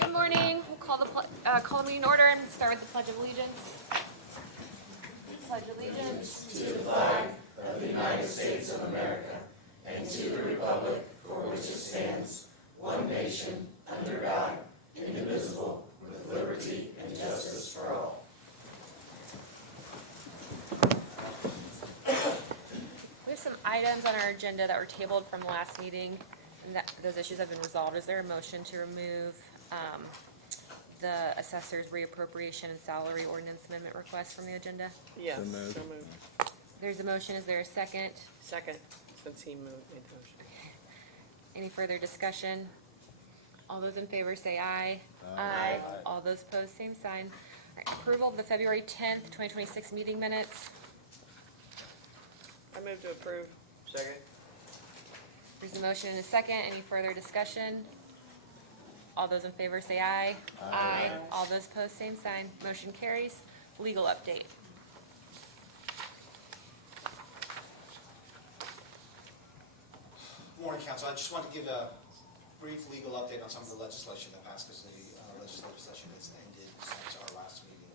Good morning. We'll call the meeting order and start with the Pledge of Allegiance. Pledge allegiance to the flag of the United States of America and to the republic for which it stands, one nation, under God, indivisible, with liberty and justice for all. We have some items on our agenda that were tabled from last meeting, and those issues have been resolved. Is there a motion to remove the assessor's reappropriation and salary ordinance amendment request from the agenda? Yes, So moved. so moved. There's a motion. Is there a second? Second, since he made the motion. Any further discussion? All those in favor say aye. Aye. All those opposed, same sign. All right, approval of the February 10th, 2026 meeting minutes. I move to approve. Second. There's a motion and a second. Any further discussion? All those in favor say aye. Aye. All those opposed, same sign. Motion carries. Legal update. Morning, Council. I just want to give a brief legal update on some of the legislation that passed because the legislative session has ended since our last meeting.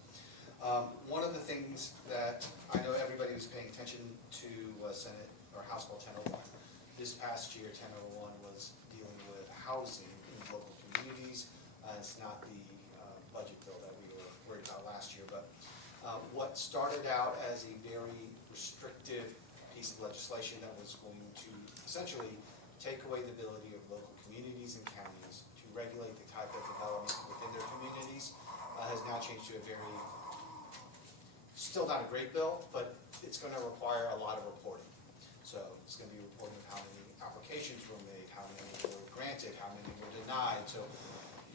One of the things that I know everybody was paying attention to was Senate or House Bill 1001. This past year, 1001 was dealing with housing in local communities. It's not the budget bill that we were worried about last year, but what started out as a very restrictive piece of legislation that was going to essentially take away the ability of local communities and counties to regulate the type of development within their communities has now changed to a very, still not a great bill, but it's going to require a lot of reporting. So it's going to be reporting of how many applications were made, how many were granted, how many were denied. So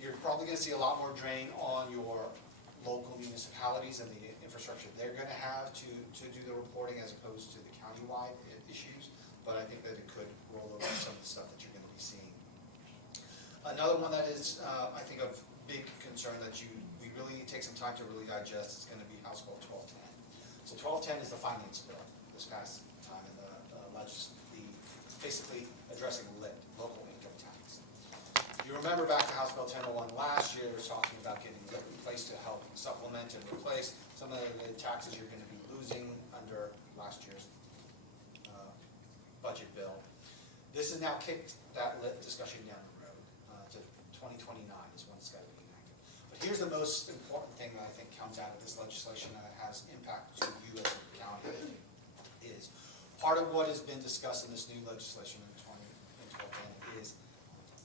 you're probably going to see a lot more drain on your local municipalities and the infrastructure they're going to have to do the reporting as opposed to the countywide issues. But I think that it could roll over some of the stuff that you're going to be seeing. Another one that is, I think, of big concern that we really need to take some time to really digest is going to be House Bill 1210. So 1210 is the finance bill this past time in the basically addressing LIT, local income tax. You remember back to House Bill 1001 last year, it was talking about getting LIT in place to help supplement and replace some of the taxes you're going to be losing under last year's budget bill. This has now kicked that LIT discussion down the road to 2029 is when it's got to be enacted. But here's the most important thing that I think comes out of this legislation that has impact to you as a county is part of what has been discussed in this new legislation in 2010 is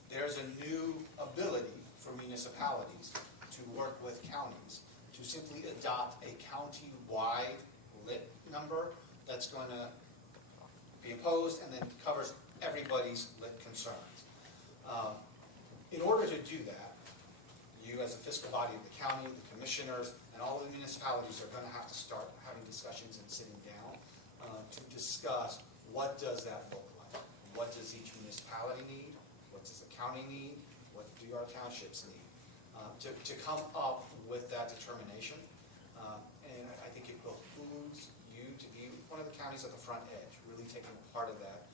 there's a new ability for municipalities to work with counties to simply adopt a county-wide LIT number that's going to be imposed and then covers everybody's LIT concerns. In order to do that, you as a fiscal body of the county, the commissioners, and all of the municipalities are going to have to start having discussions and sitting down to discuss what does that look like. What does each municipality need? What does the county need? What do our townships need? To come up with that determination. And I think it behooves you to be one of the counties at the front edge, really taking part of that,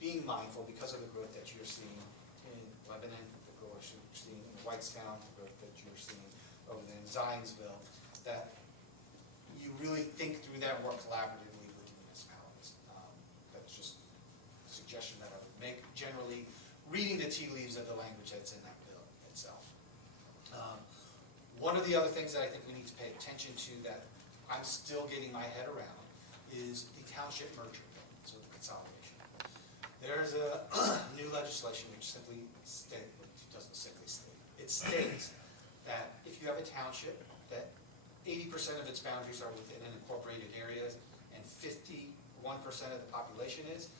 being mindful because of the growth that you're seeing in Lebanon, the growth you're seeing in Whitestown, the growth that you're seeing over there in Zionsville, that you really think through that and work collaboratively with the municipalities. That's just a suggestion that I would make, generally reading the tea leaves of the language that's in that bill itself. One of the other things that I think we need to pay attention to that I'm still getting my head around is the township merger bill, so the consolidation. There's a new legislation which simply states, doesn't simply state, it states that if you have a township that 80% of its boundaries are within an incorporated areas and 51% of the population is,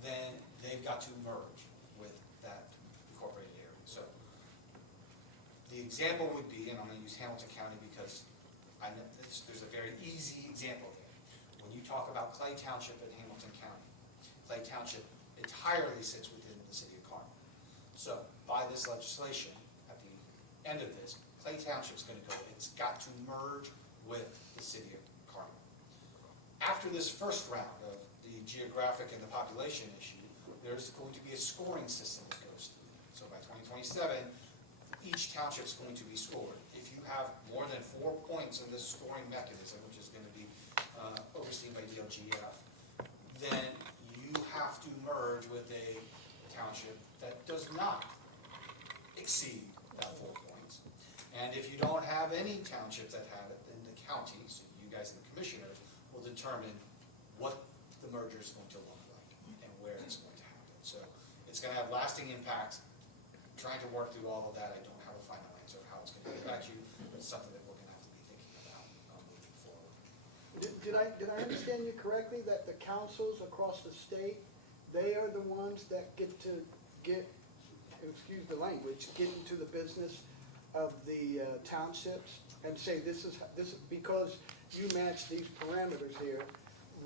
then they've got to merge with that incorporated area. So the example would be, and I'm going to use Hamilton County because I know there's a very easy example there. When you talk about Clay Township in Hamilton County, Clay Township entirely sits within the city of Carmel. So by this legislation, at the end of this, Clay Township's going to go, it's got to merge with the city of Carmel. After this first round of the geographic and the population issue, there's going to be a scoring system that goes through. So So by 2027, each township's going to be scored. If you have more than 4 points in this scoring mechanism, which is going to be overseen by DLGF, then you have to merge with a township that does not exceed that 4 points. And if you don't have any townships that have it, then the county, so you guys and the commissioners, will determine what the merger is going to look like and where it's going to happen. So it's going to have lasting impacts. Trying to work through all of that, I don't have a final answer of how it's going to impact you, but it's something that we're going to have to be thinking about moving forward. Did I understand you correctly, that the councils across the state, they are the ones that get, excuse the language, get into the business of the townships and say, this is because you match these parameters here,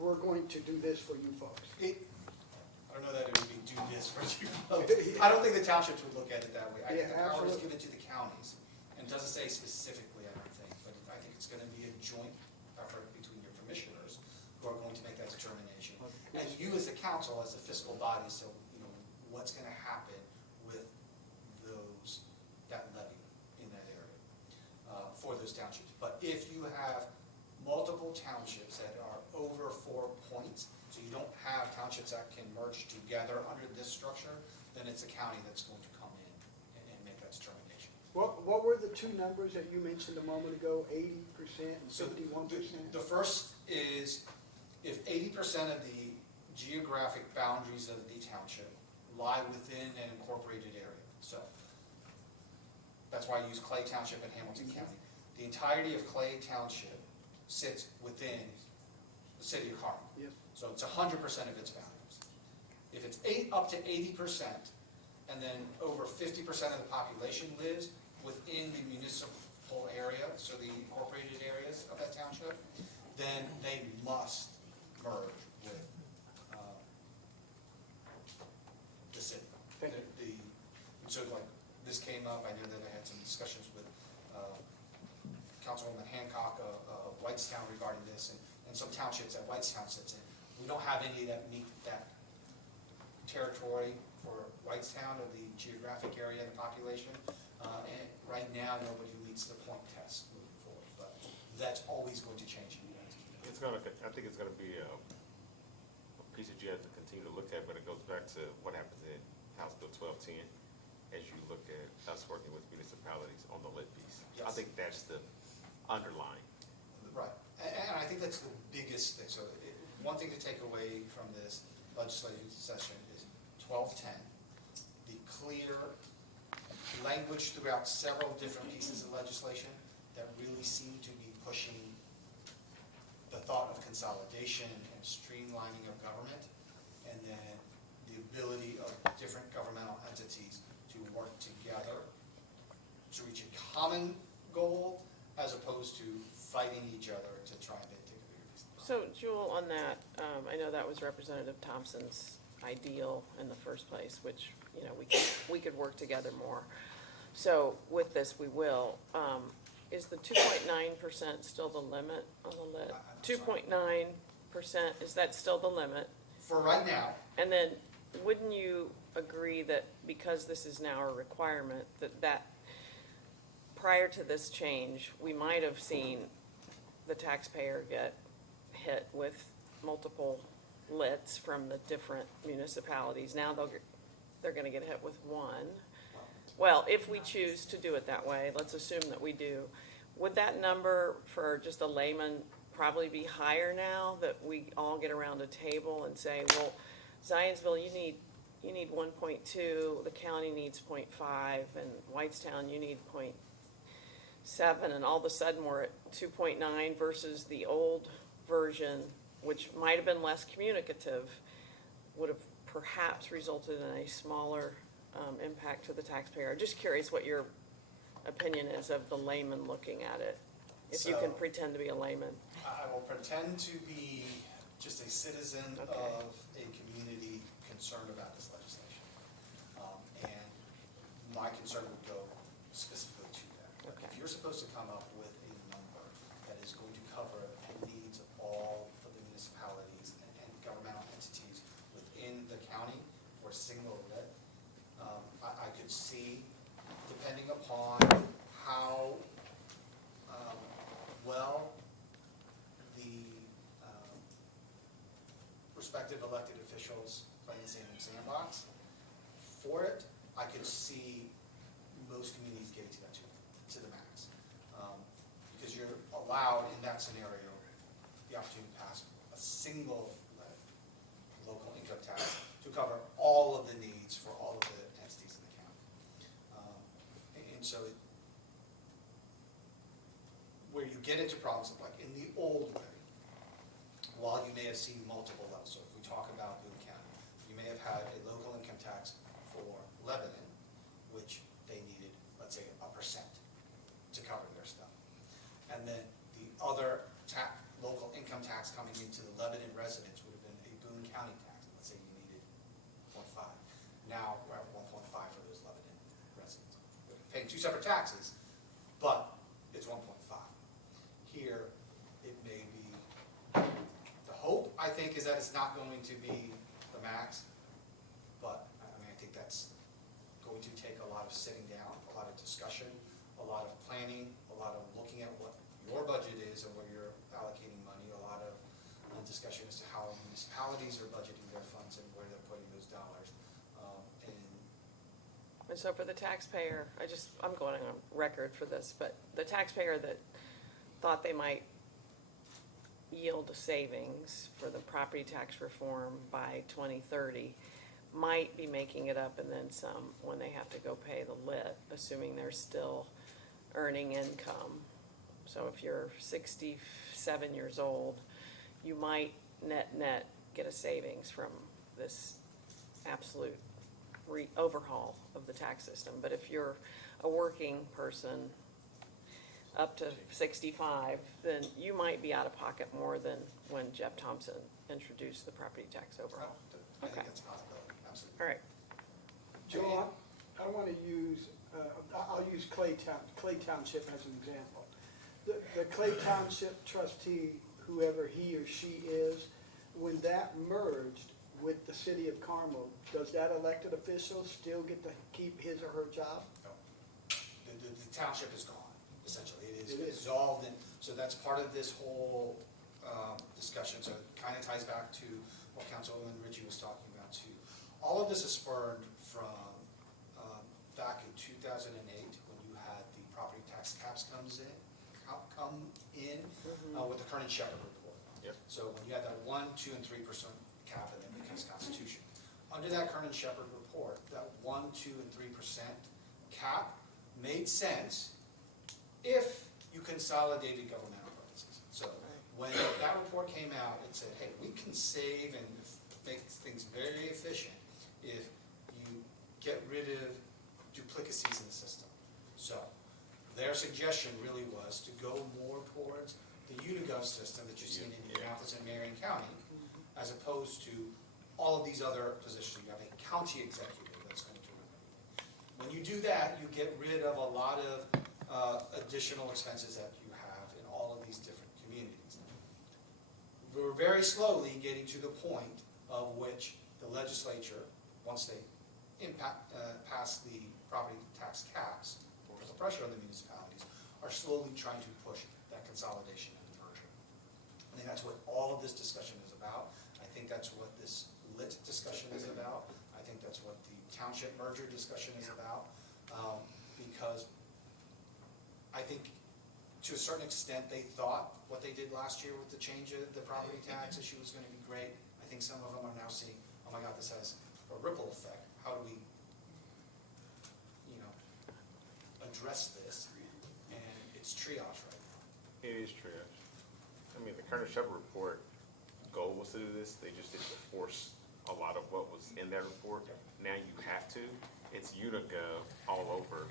we're going to do this for you folks? I don't know that it would be do this for you. I don't think the townships would look at it that way. I think the power is given to the counties, and it doesn't say specifically, I don't think, but I think it's gonna be a joint effort between your commissioners who are going to make that determination. And you as the council, as the fiscal body, so, you know, what's gonna happen with those, that levy in that area, for those townships. But if you have multiple townships that are over 4 points, so you don't have townships that can merge together under this structure, then it's the county that's going to come in and make that determination. What were the two numbers that you mentioned a moment ago, 80% and So 51%? the first is if 80% of the geographic boundaries of the township lie within an incorporated area. So that's why I use Clay Township and Hamilton County. The entirety of Clay Township sits within the city of Harlem. Yes. So it's 100% of its boundaries. If it's up to 80%, and then over 50% of the population lives within the municipal area, so the incorporated areas of that township, then they must merge with the city. So like, this came up, I know that I had some discussions with Councilwoman Hancock of Whitestown regarding this, and some townships that Whitestown sits in. We don't have any that meet that territory for Whitestown of the geographic area and the population. And right now, nobody meets the point test moving forward, but that's always going to change. It's gonna, I think it's gonna be a piece that you have to continue to look at, but it goes back to what happens in House Bill 1210, as you look at us working with municipalities on the lit piece. I Yes. think that's the underlying. Right, and I think that's the biggest thing. So one thing to take away from this legislative session is 1210, the clear language throughout several different pieces of legislation that really seem to be pushing the thought of consolidation and streamlining of government, and then the ability of different governmental entities to work together to reach a common goal as opposed to fighting each other to try and take a bigger piece of the pie. So Jewel, on that, I know that was Representative Thompson's ideal in the first place, which, you know, we could work together more. So with this, we will. Is the 2.9% still the limit on the lit? I'm sorry. 2.9%, is that still the limit? For right now, And then, wouldn't you agree that because this is now a requirement, that prior to this change, we might have seen the taxpayer get hit with multiple lits from the different municipalities? Now they're gonna get hit with one. Well, if we choose to do it that way, let's assume that we do, would that number for just a layman probably be higher now, that we all get around a table and say, well, Zionsville, you need 1.2, the county needs 0.5, and Whitestown, you need 0.7, and all of a sudden we're at 2.9 versus the old version, which might have been less communicative, would have perhaps resulted in a smaller impact to the taxpayer. I'm just curious what your opinion is of the layman looking at it, if you can So- pretend to be a layman. I will pretend to be just a citizen Okay. of a community concerned about this legislation. And my concern would go specifically to that. Okay. If you're supposed to come up with a number that is going to cover the needs of all of the municipalities and governmental entities within the county for single lit, I could could see, depending upon how well the respective elected officials play in the same sandbox. For it, I could see most communities getting to the max. Because you're allowed in that scenario the opportunity to pass a single local income tax to cover all of the needs for all of the entities in the county. And so where you get into problems like in the old levy, while you may have seen multiple levels, so if we talk about Boone County, you may have had a local income tax for Lebanon, which they needed, let's say, 1% to cover their stuff. And then the other local income tax coming into the Lebanon residents would have been a Boone County tax. Let's say you needed 0.5. Now we're at 1.5 for those Lebanon residents. We're paying two separate taxes, but it's 1.5. Here, it may be, the hope, I think, is that it's not going to be the max, but I mean, I think that's going to take a lot of sitting down, a lot of discussion, a lot of planning, a lot of looking at what your budget is and where you're allocating money, a lot of discussion as to how municipalities are budgeting their funds and where they're putting those dollars. And so for the taxpayer, I'm going on record for this, but the taxpayer that thought they might yield a savings for the property tax reform by 2030 might be making it up and then some when they have to go pay the lit, assuming they're still earning income. So if you're 67 years old, you might net get a savings from this absolute overhaul of the tax system. But if you're a working person up to 65, then you might be out of pocket more than when Jeff Thompson introduced the property tax overhaul. I Okay. think that's a possibility, absolutely. All right. Joe, I want to use, I'll use Clay Township as an example. The Clay Township trustee, whoever he or she is, when that merged with the city of Carmel, does that elected official still get to keep his or her job? No. The township is gone, essentially. It It is is. dissolved, and so that's part of this whole discussion. So it kind of ties back to what Councilwoman Ritchie was talking about too. All of this is spurred from back in 2008 when you had the property tax caps come in with the Kernan Shepherd report. Yep. So when you had that 1%, 2%, and 3% cap, and then becomes constitution. Under that Kernan Shepherd report, that 1%, 2%, and 3% cap made sense if you consolidated governmental purposes. So when that report came out, it said, hey, we can save and make things very efficient if you get rid of duplicacies in the system. So their suggestion really was to go more towards the Unigov system that you've seen in Indianapolis and Marion County, as opposed to all of these other positions. You have a county executive that's going to run everything. When you do that, you get rid of a lot of additional expenses that you have in all of these different communities. We're very slowly getting to the point of which the legislature, once they pass the property tax caps, or the pressure on the municipalities, are slowly trying to push that consolidation and merger. I think that's what all of this discussion is about. I think that's what this lit discussion is about. I think that's what the township merger discussion is about. Because I think to a certain extent they thought what they did last year with the change of the property tax issue was going to be great. I think some of them are now seeing, oh my God, this has a ripple effect. How do we, address this? And it's triage right now. It is triage. I mean, the Kerner Shepherd report goal was to do this. They just didn't force a lot of what was in that report. Now you have to. It's Unigov all over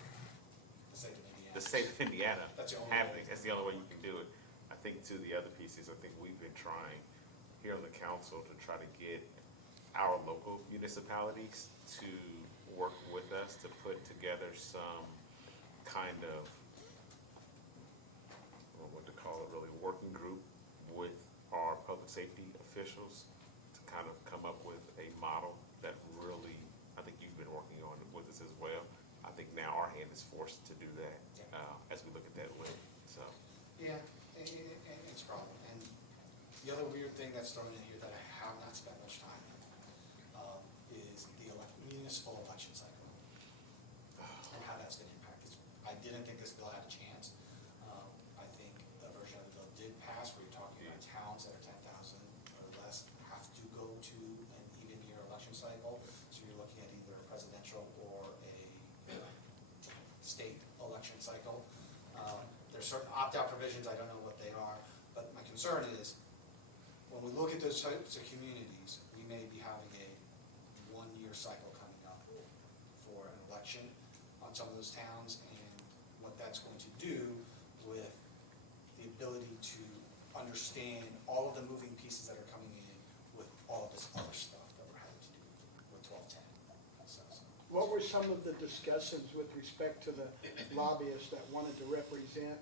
The state of Indiana. the state of Indiana. That's the only happening. way. That's the only way you can do it. I think to the other pieces, I think we've been trying here on the council to try to get our local municipalities to work with us to put together some kind of, I don't know what to call it really, working group with our public safety officials to kind of come up with a model that really, I think you've been working on with us as well, that's thrown in here that I have not spent much time on, is the municipal election cycle and how that's gonna impact this. I didn't think this bill had a chance. I think a version of the bill did pass, where you're talking about towns that are 10,000 or less have to go to an even year election cycle. So you're looking at either a presidential or a state election cycle. There's certain opt-out provisions, I don't know what they are, but my concern is, when we look at those types of communities, we may be having a one-year cycle coming up for an election on some of those towns, and what that's going to do with the ability to understand all of the moving pieces that are coming in with all of this other stuff that we're having to do with 1210. What were some of the discussions with respect to the lobbyists that wanted to represent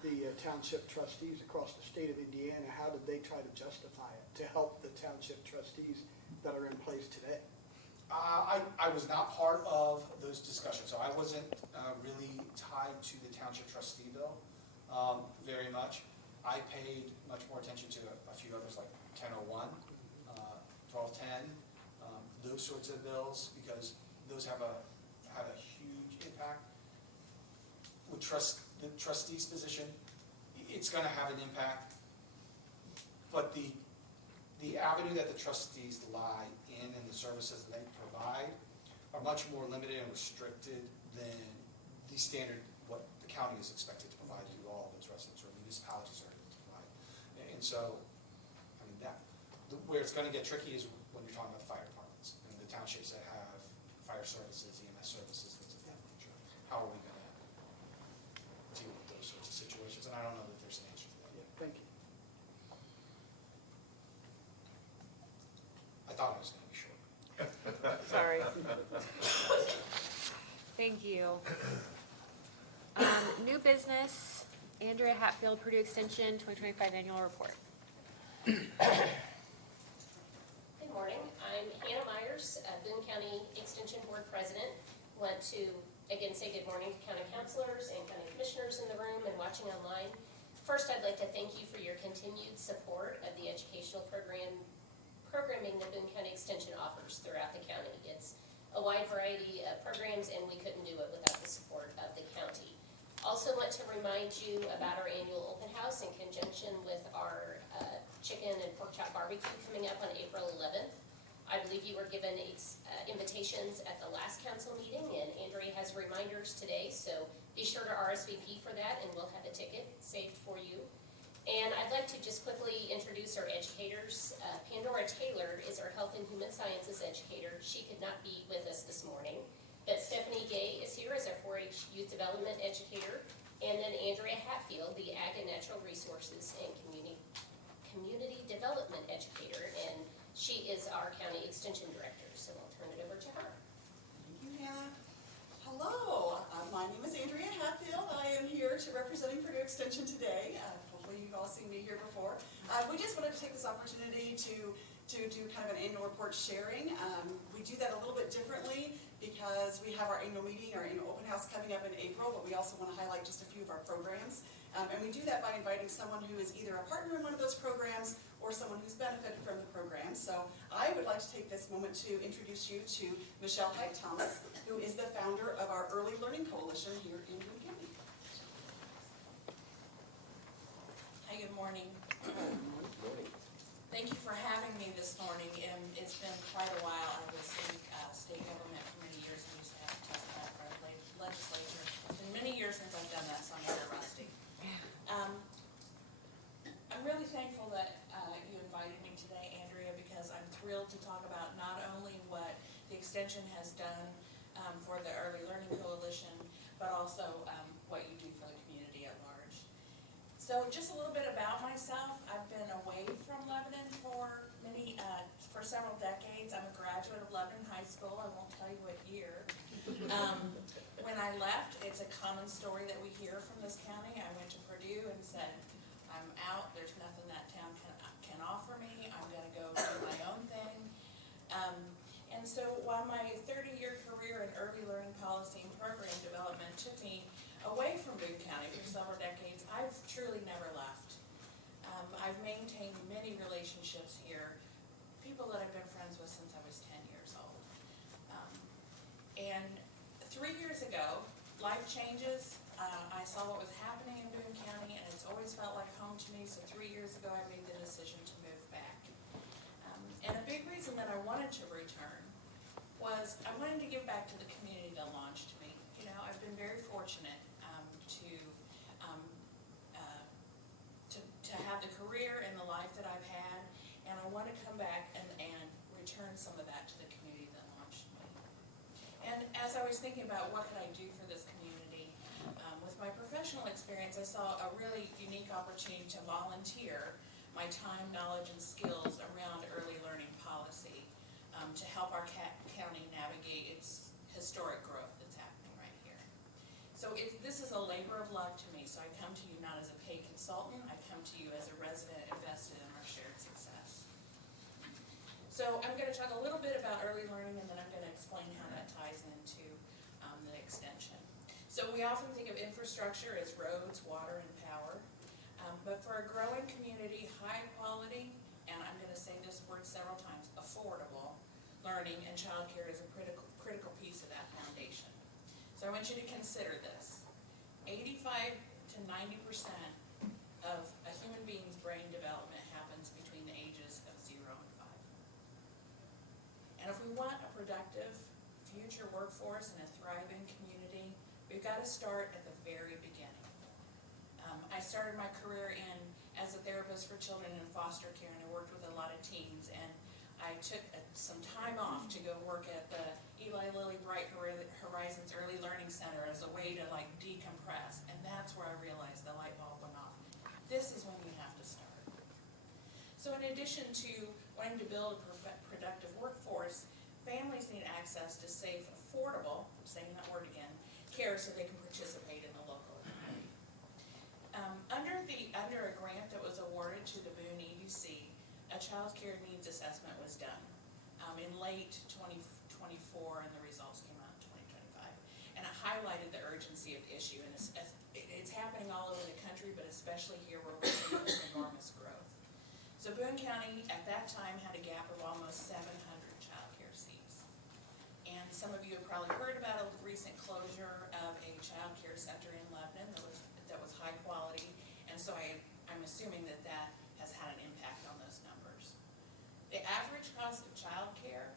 the township trustees across the state of Indiana? How did they try to justify it to help the township trustees that are in place today? I was not part of those discussions, so I wasn't really tied to the township trustee bill very much. I paid much more attention to a few others like 1001, 1210, those sorts of bills, because those have a huge impact. With the trustee's position, it's gonna have an impact, but the avenue that the trustees lie in and the services that they provide are much more limited and restricted than the standard, what the county is expected to provide to all of its residents, or municipalities are able to provide. And so, I mean, where it's gonna get tricky is when you're talking about the fire departments, and the townships that have fire services, EMS services, things of that nature. How are we gonna deal with those sorts of situations? And I don't know that there's an answer to that. Yeah, thank you. I thought I was gonna be short. Sorry. Thank you. New business, Andrea Hatfield, Purdue Extension, 2025 Annual Report. Good morning, I'm Hannah Myers, Boone County Extension Board President. Want to again say good morning to county councilors and county commissioners in the room and watching online. First, I'd like to thank you for your continued support of the educational programming that Boone County Extension offers throughout the county. It's a wide variety of programs, and we couldn't do it without the support of the county. Also want to remind you about our annual open house in conjunction with our chicken and pork chop barbecue coming up on April 11th. I believe you were given invitations at the last council meeting, and Andrea has reminders today, so be sure to RSVP for that, and we'll have a ticket saved for you. And I'd like to just quickly introduce our educators. Pandora Taylor is our Health and Human Sciences educator. She could not be with us this morning, but Stephanie Gay is here as our 4-H Youth Development educator, and then Andrea Hatfield, the Ag and Natural Resources and Community Development educator, and she is our County Extension Director, so I'll turn it over to her. Thank you, Hannah. Hello, my name is Andrea Hatfield. I am here to representing Purdue Extension today. Hopefully you've all seen me here before. We just wanted to take this opportunity to do kind of an annual report sharing. We do that a little bit differently because we have our annual meeting, our annual open house coming up in April, but we also want to highlight just a few of our programs. And we do that by inviting someone who is either a partner in one of those programs or someone who's benefited from the program. So I would like to take this moment to introduce you to Michelle Hyde Thomas, who is the founder of our Early Learning Coalition here in Boone County. Hi, good morning. Thank you for having me this morning. It's been quite a while. I was in state government for many years and used to have to testify for our legislature. It's been many years since I've done that, so I'm a little rusty. I'm really thankful that you invited me today, Andrea, because I'm thrilled to talk about not only what the Extension has done for the Early Learning Coalition, but also what you do for the community at large. So just a little bit about myself. I've been away from Lebanon for several decades. I'm a graduate of Lebanon High School. I won't tell you what year. When I left, it's a common story that we hear from this county. I went to Purdue and said, I'm out. There's nothing that town can offer me. I'm going to go do my own thing. And so while my 30-year career in early learning policy and program development took me away from Boone County for several decades, I've truly never left. I've maintained many relationships here, people that I've been friends with since I was 10 years old. And 3 years ago, life changes. I saw what was happening in Boone County, and it's always felt like home to me, so 3 years ago I made the decision to move back. And a big reason that I wanted to return was I wanted to give back to the community that launched me. You know, I've been very fortunate to have the career and the life that I've had, and I want to come back and return some of that to the community that launched me. And as I was thinking about what could I do for this community, with my professional experience, I saw a really unique opportunity to volunteer my time, knowledge, and skills around early learning policy to help our county navigate its historic growth that's happening right here. So this is a labor of love to me, so I come to you not as a paid consultant, I come to you as a resident invested in our shared success. So I'm going to talk a little bit about early learning, and then I'm going to explain how that ties into the extension. So we often think of infrastructure as roads, water, and power, but for a growing community, high quality, and I'm going to say this word several times, affordable learning and childcare is a critical piece of that foundation. So I want you to consider this. 85 to 90% of a human being's brain development happens between the ages of 0 and 5. And if we want a productive future workforce and a thriving community, we've got to start at the very beginning. I started my career as a therapist for children in foster care, and I worked with a lot of teens, and I took some time off to go work at the Eli Lilly Bright Horizons Early Learning Center as a way to like decompress, and that's where I realized the light bulb went off. This is when you have to start. So in addition to wanting to build a productive workforce, families need access to safe, affordable, I'm saying that word again, care so they can participate in the local economy. Under a grant that was awarded to the Boone EDC, a child care needs assessment was done in late 2024, and the results came out in 2025. And it highlighted the urgency of the issue, and it's happening all over the country, but especially here where we're seeing this enormous growth. So Boone County at that time had a gap of almost 700 child care seats. And some of you have probably heard about a recent closure of a child care center in Lebanon that was high quality, and so I'm assuming that has had an impact on those numbers. The average cost of child care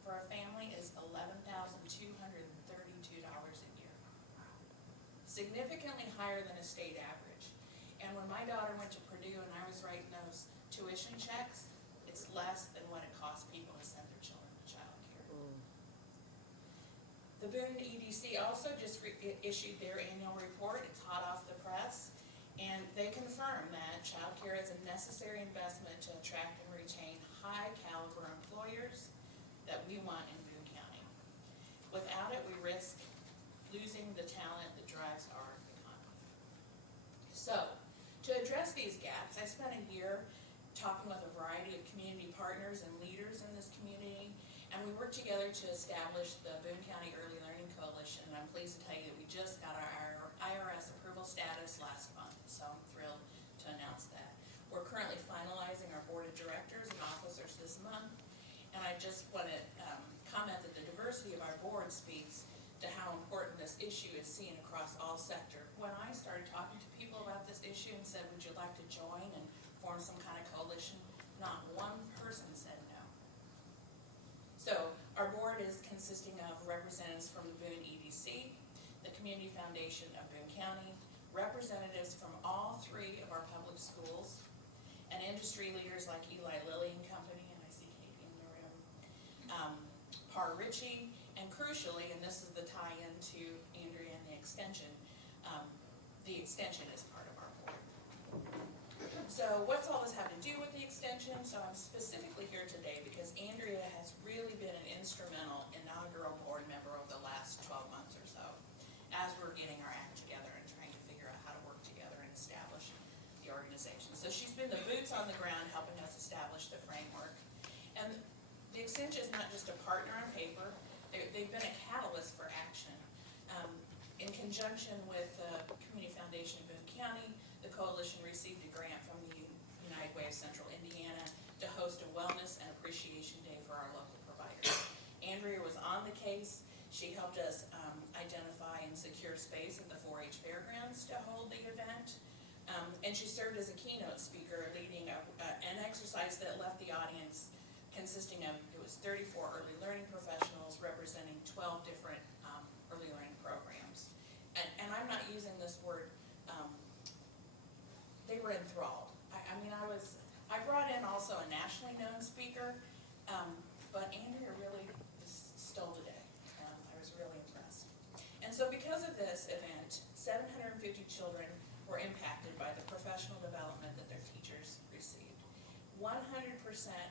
for a family is $11,232 a year. Significantly higher than a state average. And when my daughter went to Purdue and I was writing those tuition checks, it's less than what it costs people to send their children to child care. The Boone EDC also just issued their annual report. It's hot off the press. And they confirm that child care is a necessary investment to attract and retain high caliber employers that we want in Boone County. Without it, we risk losing the talent that drives our economy. So, to address these gaps, I spent a year talking with a variety of community partners and leaders in this community, and we worked together to establish the Boone County Early Learning Coalition, and I'm pleased to tell you that we just got our IRS approval status last month, so I'm thrilled to announce that. We're currently finalizing our board of directors and officers this month, and I just want to comment that the diversity of our board speaks to how important this issue is seen across all sectors. When I started talking to people about this issue and said, would you like to join and form some kind of coalition, not one person said no. So our board is consisting of representatives from the Boone EDC, the Community Foundation of Boone County, representatives from all 3 of our public schools, and industry leaders like Eli Lilly and Company, and I see Katie in the room, Par Ritchie, and crucially, and this is the tie-in to Andrea and the extension is part of our board. So what's all this have to do with the extension? So I'm specifically here today because Andrea has really been an instrumental inaugural board member over the last 12 months or so, as we're getting our act together and trying to figure out how to work together and establish the organization. So she's been the boots on the ground helping us establish the framework. And the extension is not just a partner on paper, they've been a catalyst for action. In conjunction with the Community Foundation of Boone County, the coalition received a grant from the Highway of Central Indiana to host a wellness and appreciation day for our local providers. Andrea was on the case. She helped us identify and secure space at the 4-H fairgrounds to hold the event. And she served as a keynote speaker, leading an exercise that left the audience consisting of, it was 34 early learning professionals representing 12 different early learning programs. And I'm not using this word, they were enthralled. I brought in also a nationally known speaker, but Andrea really stole the day. I was really impressed. And so because of this event, 750 children were impacted by the professional development that their teachers received. 100%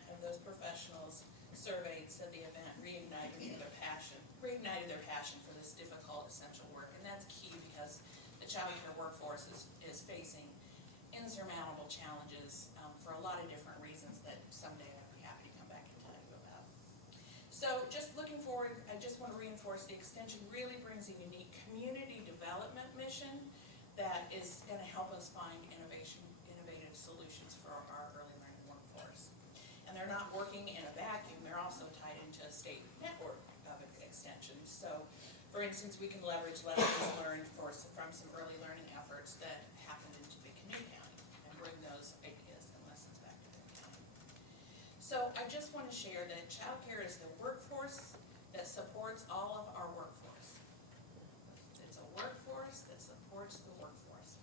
of those professionals surveyed said the event reignited their passion for this difficult, essential work. And that's key because the child care workforce is facing insurmountable challenges for a lot of different reasons that someday I'd be happy to come back and tell you about. So just looking forward, I just want to reinforce the extension really brings a unique community development mission that is going to help us find innovative solutions for our early learning workforce. And they're not working in a vacuum, they're also tied into a state network of extensions. So, for instance, we can leverage lessons learned from some early learning efforts that happened in Tippecanoe County and bring those ideas and lessons back to their county. So I just want to share that child care is the workforce that supports all of our workforce. It's a workforce that supports the workforce.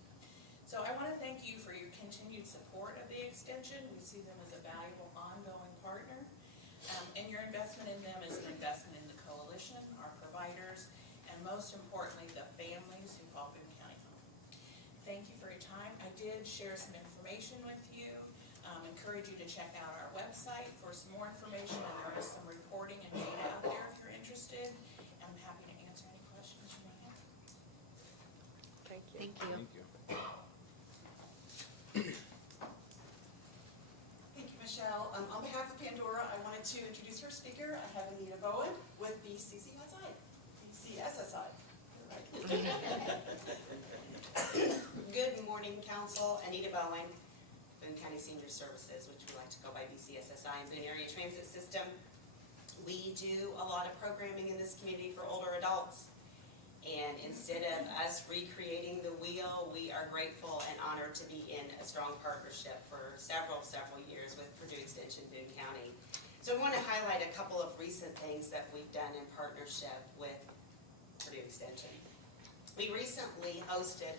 So I want to thank you for your continued support of the extension. We see them as a valuable ongoing partner. And your investment in them is an investment in the coalition, our providers, and most importantly, the families who call Boone County home. Thank you for your time. I did share some information with you. Encourage you to check out our website for some more information, and there is some reporting and data out there if you're interested. I'm happy to answer any questions you may have. Thank you. Thank you. Thank you, Michelle. On behalf of Pandora, I wanted to introduce our speaker. I have Anita Bowen with BCSSI. Good morning, Council. Anita Bowen, Boone County Senior Services, which we like to go by BCSSI, and Boone Area Transit System. We do a lot of programming in this community for older adults. And instead of us recreating the wheel, we are grateful and honored to be in a strong partnership for several years with Purdue Extension, Boone County. So I want to highlight a couple of recent things that we've done in partnership with Purdue Extension. We recently hosted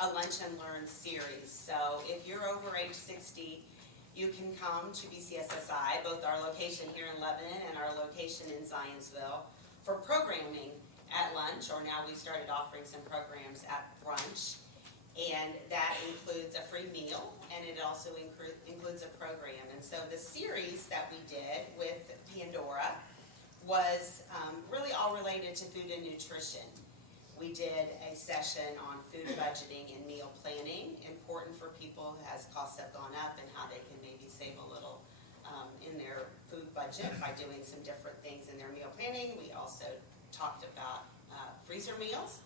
a Lunch and Learn series. So if you're over age 60, you can come to BCSSI, both our location here in Lebanon and our location in Zionsville, for programming at lunch, or now we started offering some programs at brunch. And that includes a free meal, and it also includes a program. And so the series that we did with Pandora was really all related to food and nutrition. We did a session on food budgeting and meal planning, important for people as costs have gone up and how they can maybe save a little in their food budget by doing some different things in their meal planning. We also talked about freezer meals.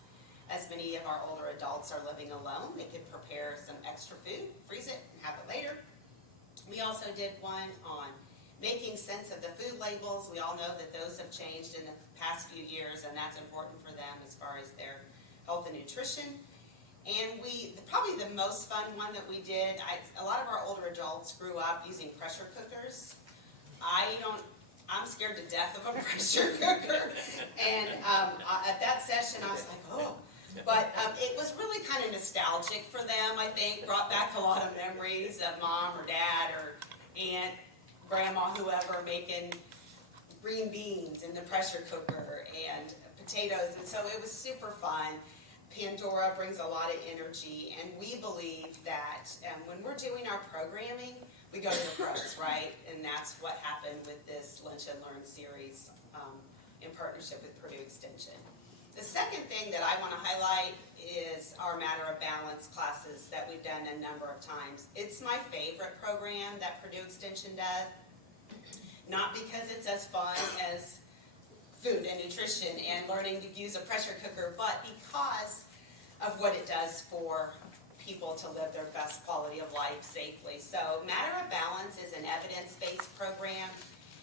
As many of our older adults are living alone, they could prepare some extra food, freeze it, and have it later. We also did one on making sense of the food labels. We all know that those have changed in the past few years, and that's important for them as far as their health and nutrition. And probably the most fun one that we did, a lot of our older adults grew up using pressure cookers. I'm scared to death of a pressure cooker. And at that session, I was like, oh. But it was really kind of nostalgic for them, I think. Brought back a lot of memories of mom or dad or aunt, grandma, whoever, making green beans in the pressure cooker and potatoes. And so it was super fun. Pandora brings a lot of energy. And we believe that when we're doing our programming, we go to the pros, right? And that's what happened with this Lunch and Learn series in partnership with Purdue Extension. The second thing that I want to highlight is our Matter of Balance classes that we've done a number of times. It's my favorite program that Purdue Extension does, not because it's as fun as food and nutrition and learning to use a pressure cooker, but because of what it does for people to live their best quality of life safely. So Matter of Balance is an evidence-based program.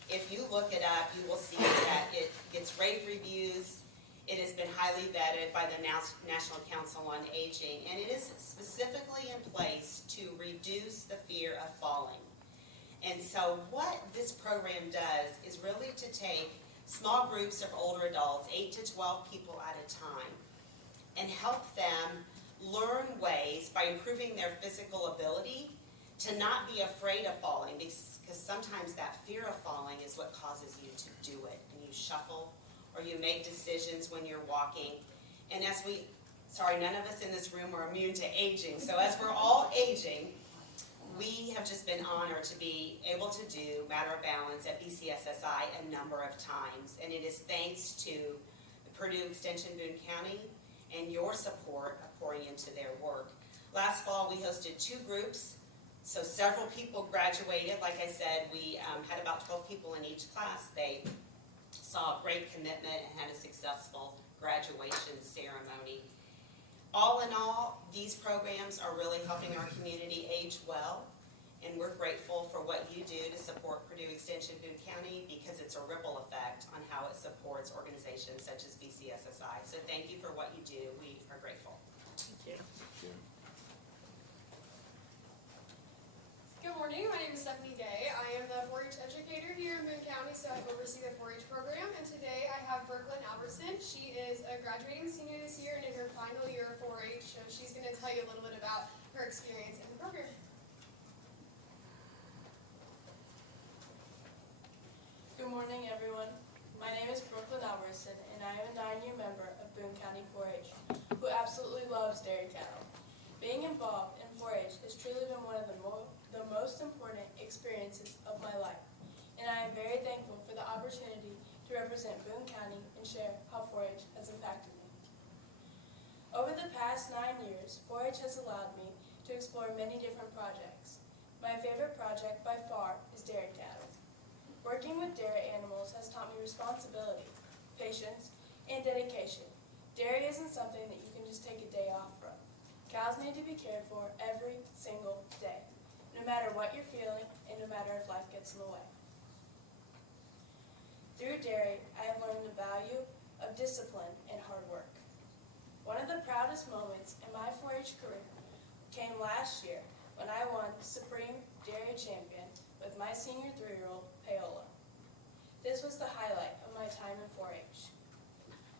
If you look it up, you will see that it gets rave reviews. It has been highly vetted by the National Council on Aging, and it is specifically in place to reduce the fear of falling. And so what this program does is really to take small groups of older adults, 8 to 12 people at a time, and help them learn ways by improving their physical ability to not be afraid of falling, because sometimes that fear of falling is what causes you to do it, and you shuffle or you make decisions when you're walking. And as none of us in this room are immune to aging, so as we're all aging, we have just been honored to be able to do Matter of Balance at BCSSI a number of times, and it is thanks to Purdue Extension Boone County and your support of pouring into their work. Last fall, we hosted 2 groups, so several people graduated. Like I said, we had about 12 people in each class. They saw great commitment and had a successful graduation ceremony. All in all, these programs are really helping our community age well, and we're grateful for what you do to support Purdue Extension Boone County, because it's a ripple effect on how it supports organizations such as BCSSI. So thank you for what you do. We are grateful. Thank you. Good morning, my name is Stephanie Day. I am the 4-H educator here in Boone County, so I oversee the 4-H program. And today I have Brooklyn Albertson. She is a graduating senior this year and in her final year of 4-H, so she's going to tell you a little bit about her experience in the program. Good morning, everyone. My name is Brooklyn Albertson, and I am a 9-year member of Boone County 4-H, who absolutely loves dairy cattle. Being involved in 4-H has truly been one of the most important experiences of my life, and I am very thankful for the opportunity to represent Boone County and share how 4-H has impacted me. Over the past 9 years, 4-H has allowed me to explore many different projects. My favorite project by far is dairy cattle. Working with dairy animals has taught me responsibility, patience, and dedication. Dairy isn't something that you can just take a day off from. Cows need to be cared for every single day, no matter what you're feeling and no matter if life gets in the way. Through dairy, I have learned the value of discipline and hard work. One of the proudest moments in my 4-H career came last year when I won Supreme Dairy Champion with my senior 3-year-old, Paola. This was the highlight of my time in 4-H.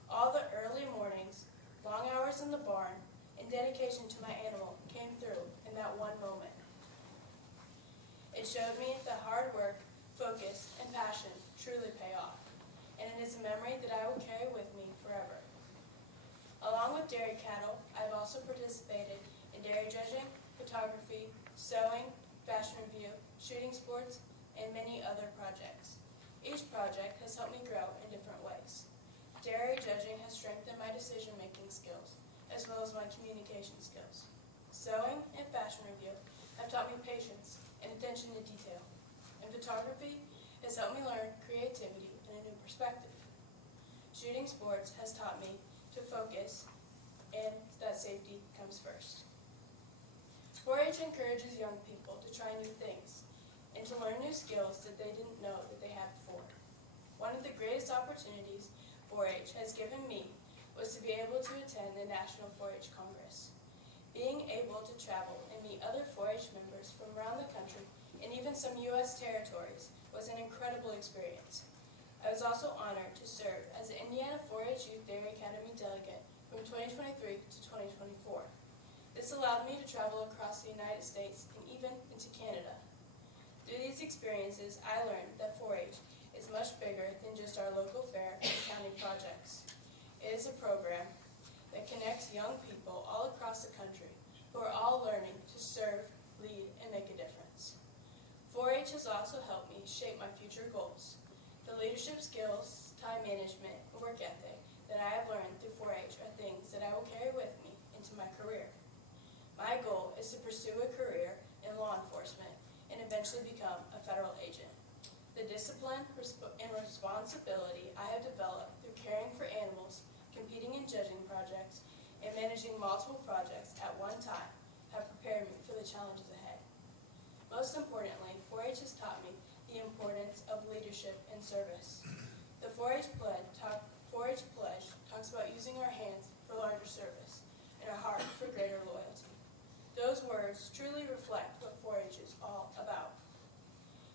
All the early mornings, long hours in the barn, and dedication to my animal came through in that one moment. It showed me that hard work, focus, and passion truly pay off, and it is a memory that I will carry with me forever. Along with dairy cattle, I've also participated in dairy judging, photography, sewing, fashion review, shooting sports, and many other projects. Each project has helped me grow in different ways. Dairy judging has strengthened my decision-making skills, as well as my communication skills. Sewing and fashion review have taught me patience and attention to detail. And photography has helped me learn creativity and a new perspective. Shooting sports has taught me to focus and that safety comes first. 4-H encourages young people to try new things and to learn new skills that they didn't know that they had before. One of the greatest opportunities 4-H has given me was to be able to attend the National 4-H Congress. Being able to travel and meet other 4-H members from around the country and even some U.S. territories was an incredible experience. I was also honored to serve as the Indiana 4-H Youth Dairy Academy delegate from 2023 to 2024. This allowed me to travel across the United States and even into Canada. Through these experiences, I learned that 4-H is much bigger than just our local fair and county projects. It is a program that connects young people all across the country who are all learning to serve, lead, and make a difference. 4-H has also helped me shape my future goals. The leadership skills, time management, and work ethic that I have learned through 4-H are things that I will carry with me into my career. My goal is to pursue a career in law enforcement and eventually become a federal agent. The discipline and responsibility I have developed through caring for animals, competing in judging projects, and managing multiple projects at one time have the challenges ahead. Most importantly, 4-H has taught me the importance of leadership and service. The 4-H pledge talks about using our hands for larger service and a heart for greater loyalty. Those words truly reflect what 4-H is all about.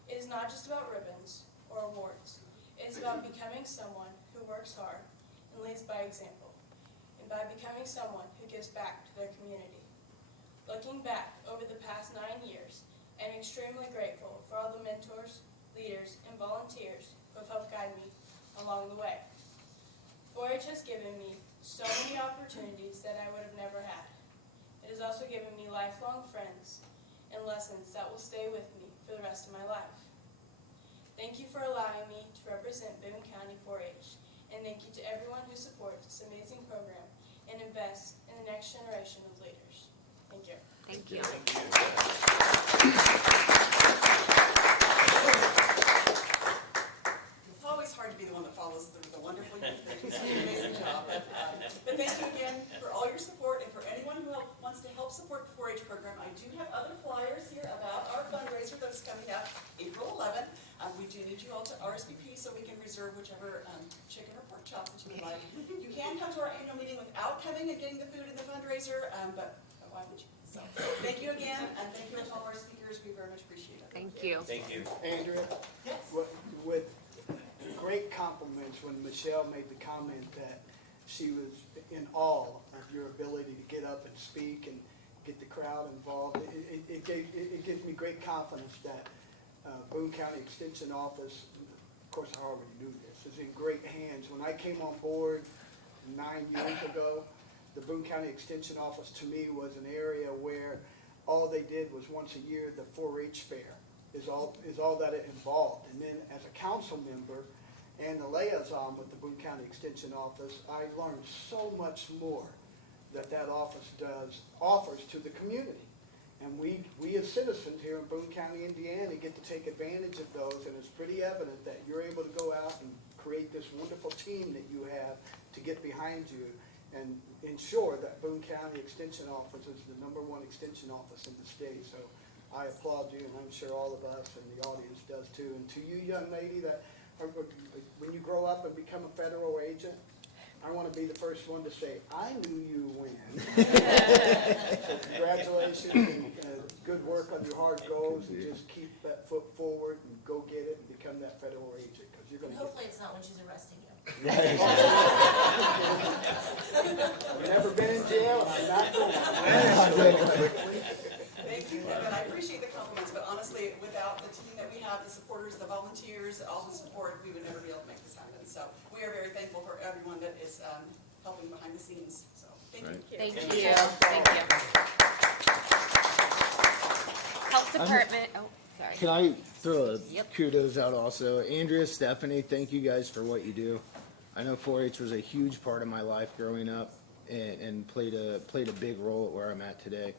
It is not just about ribbons or awards. It is about becoming someone who works hard and leads by example, and by becoming someone who gives back to their community. Looking back over the past 9 years, I am extremely grateful for all the mentors, leaders, and volunteers who have helped guide me along the way. 4-H has given me so many opportunities that I would have never had. It has also given me lifelong friends and lessons that will stay with me for the rest of my life. Thank you for allowing me to represent Boone County 4-H, and thank you to everyone who supports this amazing program and invests in the next generation of leaders. Thank you. Thank you. It's always hard to be the one that follows through the wonderful youth. They do such an amazing job. But thank you again for all your support, and for anyone who wants to help support the 4-H program. I do have other flyers here about our fundraiser that's coming up April 11th. We do need you all to RSVP so we can reserve whichever chicken or pork chop that you would like. You can come to our annual meeting without coming and getting the food and the fundraiser, but why would you? So thank you again, and thank you to all our speakers. We very much appreciate it. Thank you. Thank you. Andrea, Yes. with great compliments when Michelle made the comment that she was in awe of your ability to get up and speak and get the crowd involved. It gives me great confidence that Boone County Extension Office, of course I already knew this, is in great hands. When I came on board 9 years ago, the Boone County Extension Office to me was an area where all they did was once a year the 4-H fair is all that it involved. And then as a council member and the liaison with the Boone County Extension Office, I learned so much more that office offers to the community. And we as citizens here in Boone County, Indiana, get to take advantage of those, and it's pretty evident that you're able to go out and create this wonderful team that you have to get behind you and ensure that Boone County Extension Office is the #1 extension office in the state. So I applaud you, and I'm sure all of us and the audience does too. And to you, young lady, that when you grow up and become a federal agent, I want to be the first one to say, I knew you when. So congratulations, and good work on your hard goals, and just keep that foot forward and go get it and become that federal agent, because you're going to Hopefully it's not when she's arresting you. I've never been in jail, and I'm not going. Thank you, Kevin. I appreciate the compliments, but honestly, without the team that we have, the supporters, the volunteers, all the support, we would never be able to make this happen. So we are very thankful for everyone that is helping behind the scenes. So thank you. Thank you. Thank you. Health Department, oh, sorry. Can I throw a Yep. kudos out also? Andrea, Stephanie, thank you guys for what you do. I know 4-H was a huge part of my life growing up and played a big role at where I'm at today.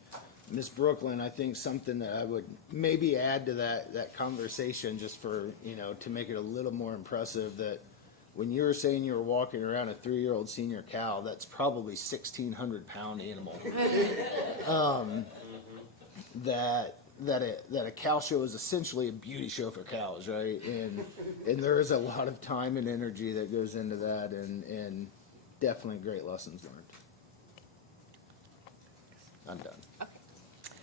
Miss Brooklyn, I think something that I would maybe add to that conversation, just for, to make it a little more impressive, that when you were saying you were walking around a 3-year-old senior cow, that's probably 1,600-pound animal. That a cow show is essentially a beauty show for cows, right? And there is a lot of time and energy that goes into that, and definitely great lessons learned. I'm done. Okay.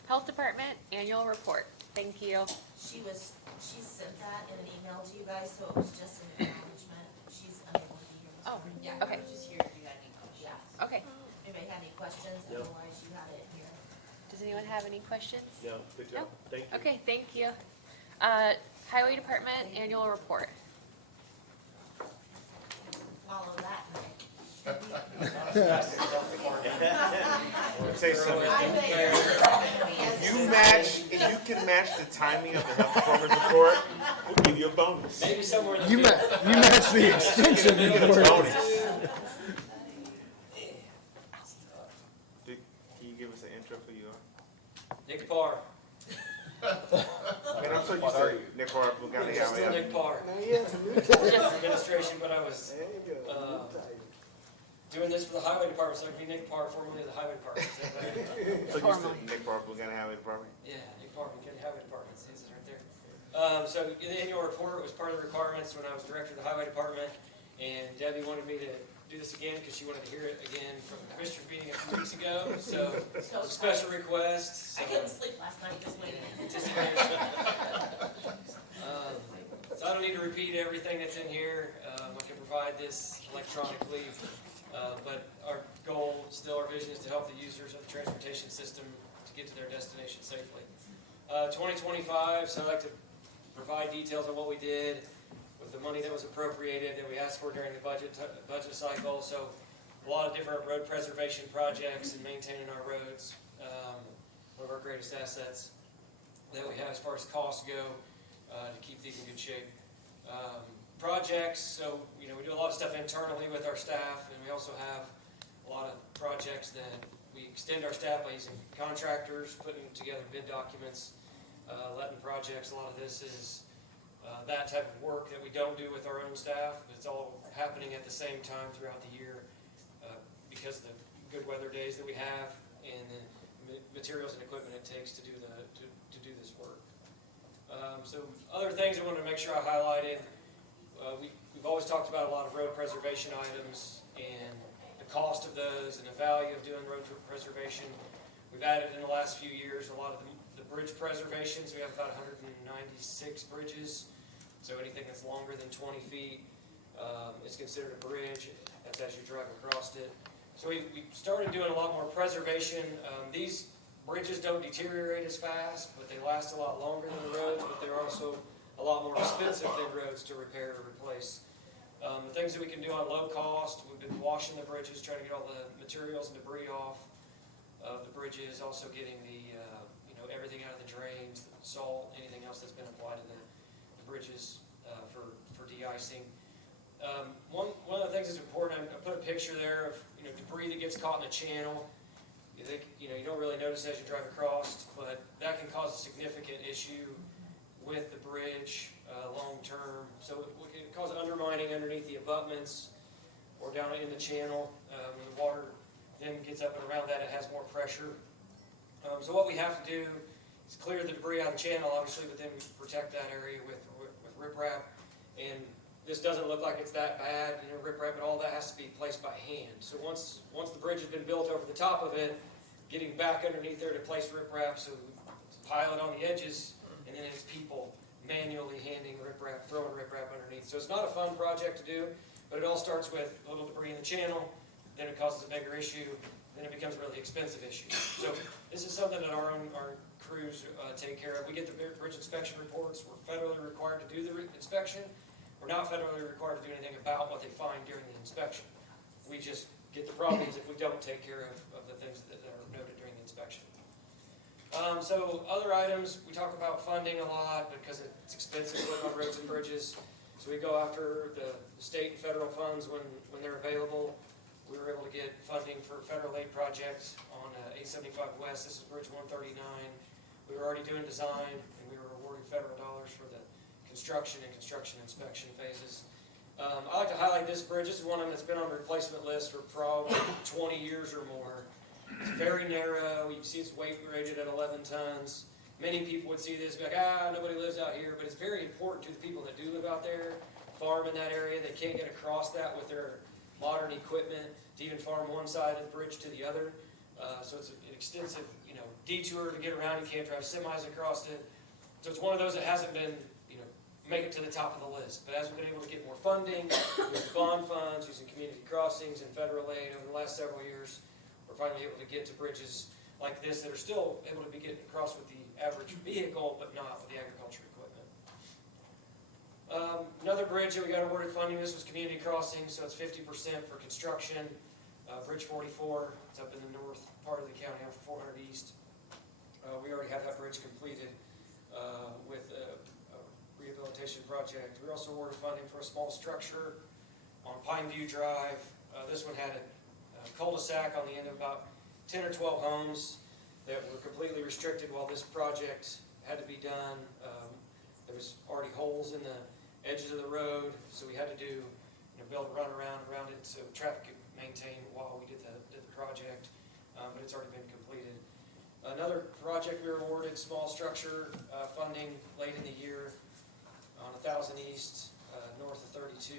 Health Department Annual Report. Thank you. She sent that in an email to you guys, so it was just an acknowledgement. She's unable to be here this Oh, morning. yeah, okay. I was just here if you had any questions. Yeah. Okay. Anybody had any questions? No. Otherwise, you had it here. Does anyone have any questions? No, good job. No? Thank you. Okay, thank you. Highway Department Annual Report. Follow that, Mike. Say something. I bet If you can match the timing of the health department report, we'll give you a bonus. Maybe somewhere in the You match the extension You get a report. bonus. Can you give us an intro for you? Nick Parr. Man, I'm so used to Nick Parr, Boone County Still Highway. Nick Parr. Now he has a new title. Administration, but I was There you go, new title. doing this for the highway department, so I can be Nick Parr, formerly of the highway department. Is that right? So you said Nick Park, we're gonna have it probably? Yeah, Nick Parr, County Highway Department, see, it's right there. So the annual report was part of the requirements when I was director of the highway department, and Debbie wanted me to do this again because she wanted to hear it again from the commissioners meeting a few weeks ago, so special request. I couldn't sleep last night just waiting. So I don't need to repeat everything that's in here. I can provide this electronically, but our goal, still our vision, is to help the users of the transportation system to get to their destination safely. 2025, so I'd like to provide details on what we did with the money that was appropriated that we asked for during the budget cycle. So a lot of different road preservation projects and maintaining our roads, one of our greatest assets that we have as far as costs go, to keep these in good shape. Projects, so we do a lot of stuff internally with our staff, and we also have a lot of projects that we extend our staff by using contractors, putting together bid documents, letting projects. A lot of this is that type of work that we don't do with our own staff, but it's all happening at the same time throughout the year because of the good weather days that we have and the materials and equipment it takes to do this work. So other things I wanted to make sure I highlighted, we've always talked about a lot of road preservation items and the cost of those and the value of doing road preservation. We've added in the last few years a lot of the bridge preservations. We have about 196 bridges, so anything that's longer than 20 feet is considered a bridge. That's as you drive across it. So we started doing a lot more preservation. These bridges don't deteriorate as fast, but they last a lot longer than the roads, but they're also a lot more expensive than roads to repair or replace. The things that we can do on low cost, we've been washing the bridges, trying to get all the materials and debris off of the bridges, also getting the everything out of the drains, the salt, anything else that's been applied to the bridges for de-icing. One of the things that's important, I put a picture there of debris that gets caught in a channel. You don't really notice as you drive across, but that can cause a significant issue with the bridge long term. So it can cause undermining underneath the abutments or down in the channel. When the water then gets up and around that, it has more pressure. So what we have to do is clear the debris out of the channel, obviously, but then we protect that area with riprap. And this doesn't look like it's that bad, riprap, but all that has to be placed by hand. So once the bridge has been built over the top of it, getting back underneath there to place riprap, so we pile it on the edges, and then it's people manually handing riprap, throwing riprap underneath. So it's not a fun project to do, but it all starts with a little debris in the channel, then it causes a bigger issue, then it becomes a really expensive issue. So this is something that our crews take care of. We get the bridge inspection reports. We're federally required to do the inspection. We're not federally required to do anything about what they find during the inspection. We just get the problems if we don't take care of the things that are noted during the inspection. So other items, we talk about funding a lot because it's expensive to work on roads and bridges. So we go after the state and federal funds when they're available. We were able to get funding for federal aid projects on 875 West. This is Bridge 139. We were already doing design, and we were awarded federal dollars for the construction and construction inspection phases. I like to highlight this bridge. This is one of them that's been on the replacement list for probably 20 years or more. It's very narrow. You can see it's weight rated at 11 tons. Many people would see this and be like, nobody lives out here, but it's very important to the people that do live out there, farm in that area. They can't get across that with their modern equipment to even farm one side of the bridge to the other. So it's an extensive, detour to get around. You can't drive semis across it. So it's one of those that hasn't been, make it to the top of the list. But as we've been able to get more funding with bond funds, using community crossings and federal aid over the last several years, we're finally able to get to bridges like this that are still able to be getting across with the average vehicle, but not with the agriculture equipment. Another bridge that we got awarded funding, this was community crossing, so it's 50% for construction. Bridge 44, it's up in the north part of the county, off 400 East. We already have that bridge completed with a rehabilitation project. We were also awarded funding for a small structure on Pine View Drive. This one had a cul-de-sac on the end of about 10 or 12 homes that were completely restricted while this project had to be done. There was already holes in the edges of the road, so we had to do build a run around it so traffic could maintain project, but it's already been completed. Another project we were awarded, small structure funding late in the year on 1000 East, north of 32,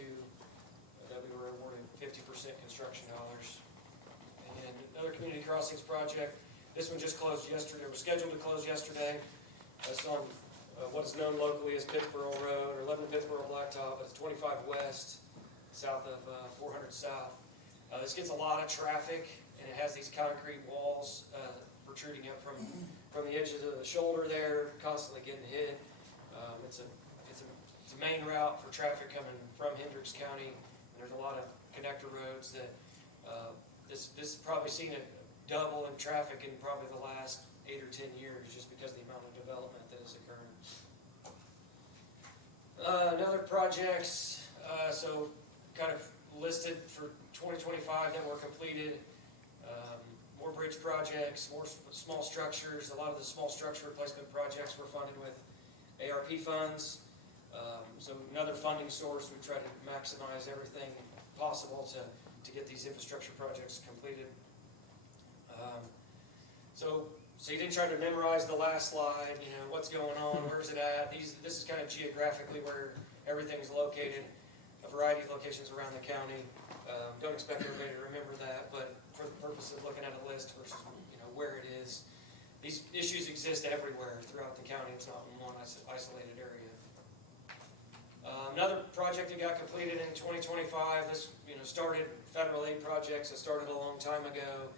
that we were awarded 50% construction dollars. And another community crossings project, this one just closed yesterday, or was scheduled to close yesterday. It's on what is known locally as Pittsboro Road, or 11 Pittsboro Blacktop. It's 25 west, south of 400 south. This gets a lot of traffic, and it has these concrete walls protruding up from the edges of the shoulder there, constantly getting hit. It's a main route for traffic coming from Hendricks County. And there's a lot of connector roads that this has probably seen it double in traffic in probably the last 8 or 10 years, just because of the amount of development that has occurred. Another projects, so kind of listed for 2025 that were completed. More bridge projects, more small structures. A lot of the small structure replacement projects were funded with ARP funds. So another funding source, we try to maximize everything possible to get these infrastructure projects completed. So you didn't try to memorize the last slide, you know, what's going on, where's it at. This is kind of geographically where everything's located, a variety of locations around the county. Don't expect everybody to remember that, but for the purpose of looking at a list versus, you know, where it is, these issues exist everywhere throughout the county. It's not in one isolated area. Another project that got completed in 2025, this, you know, started federal aid projects that started a long time ago.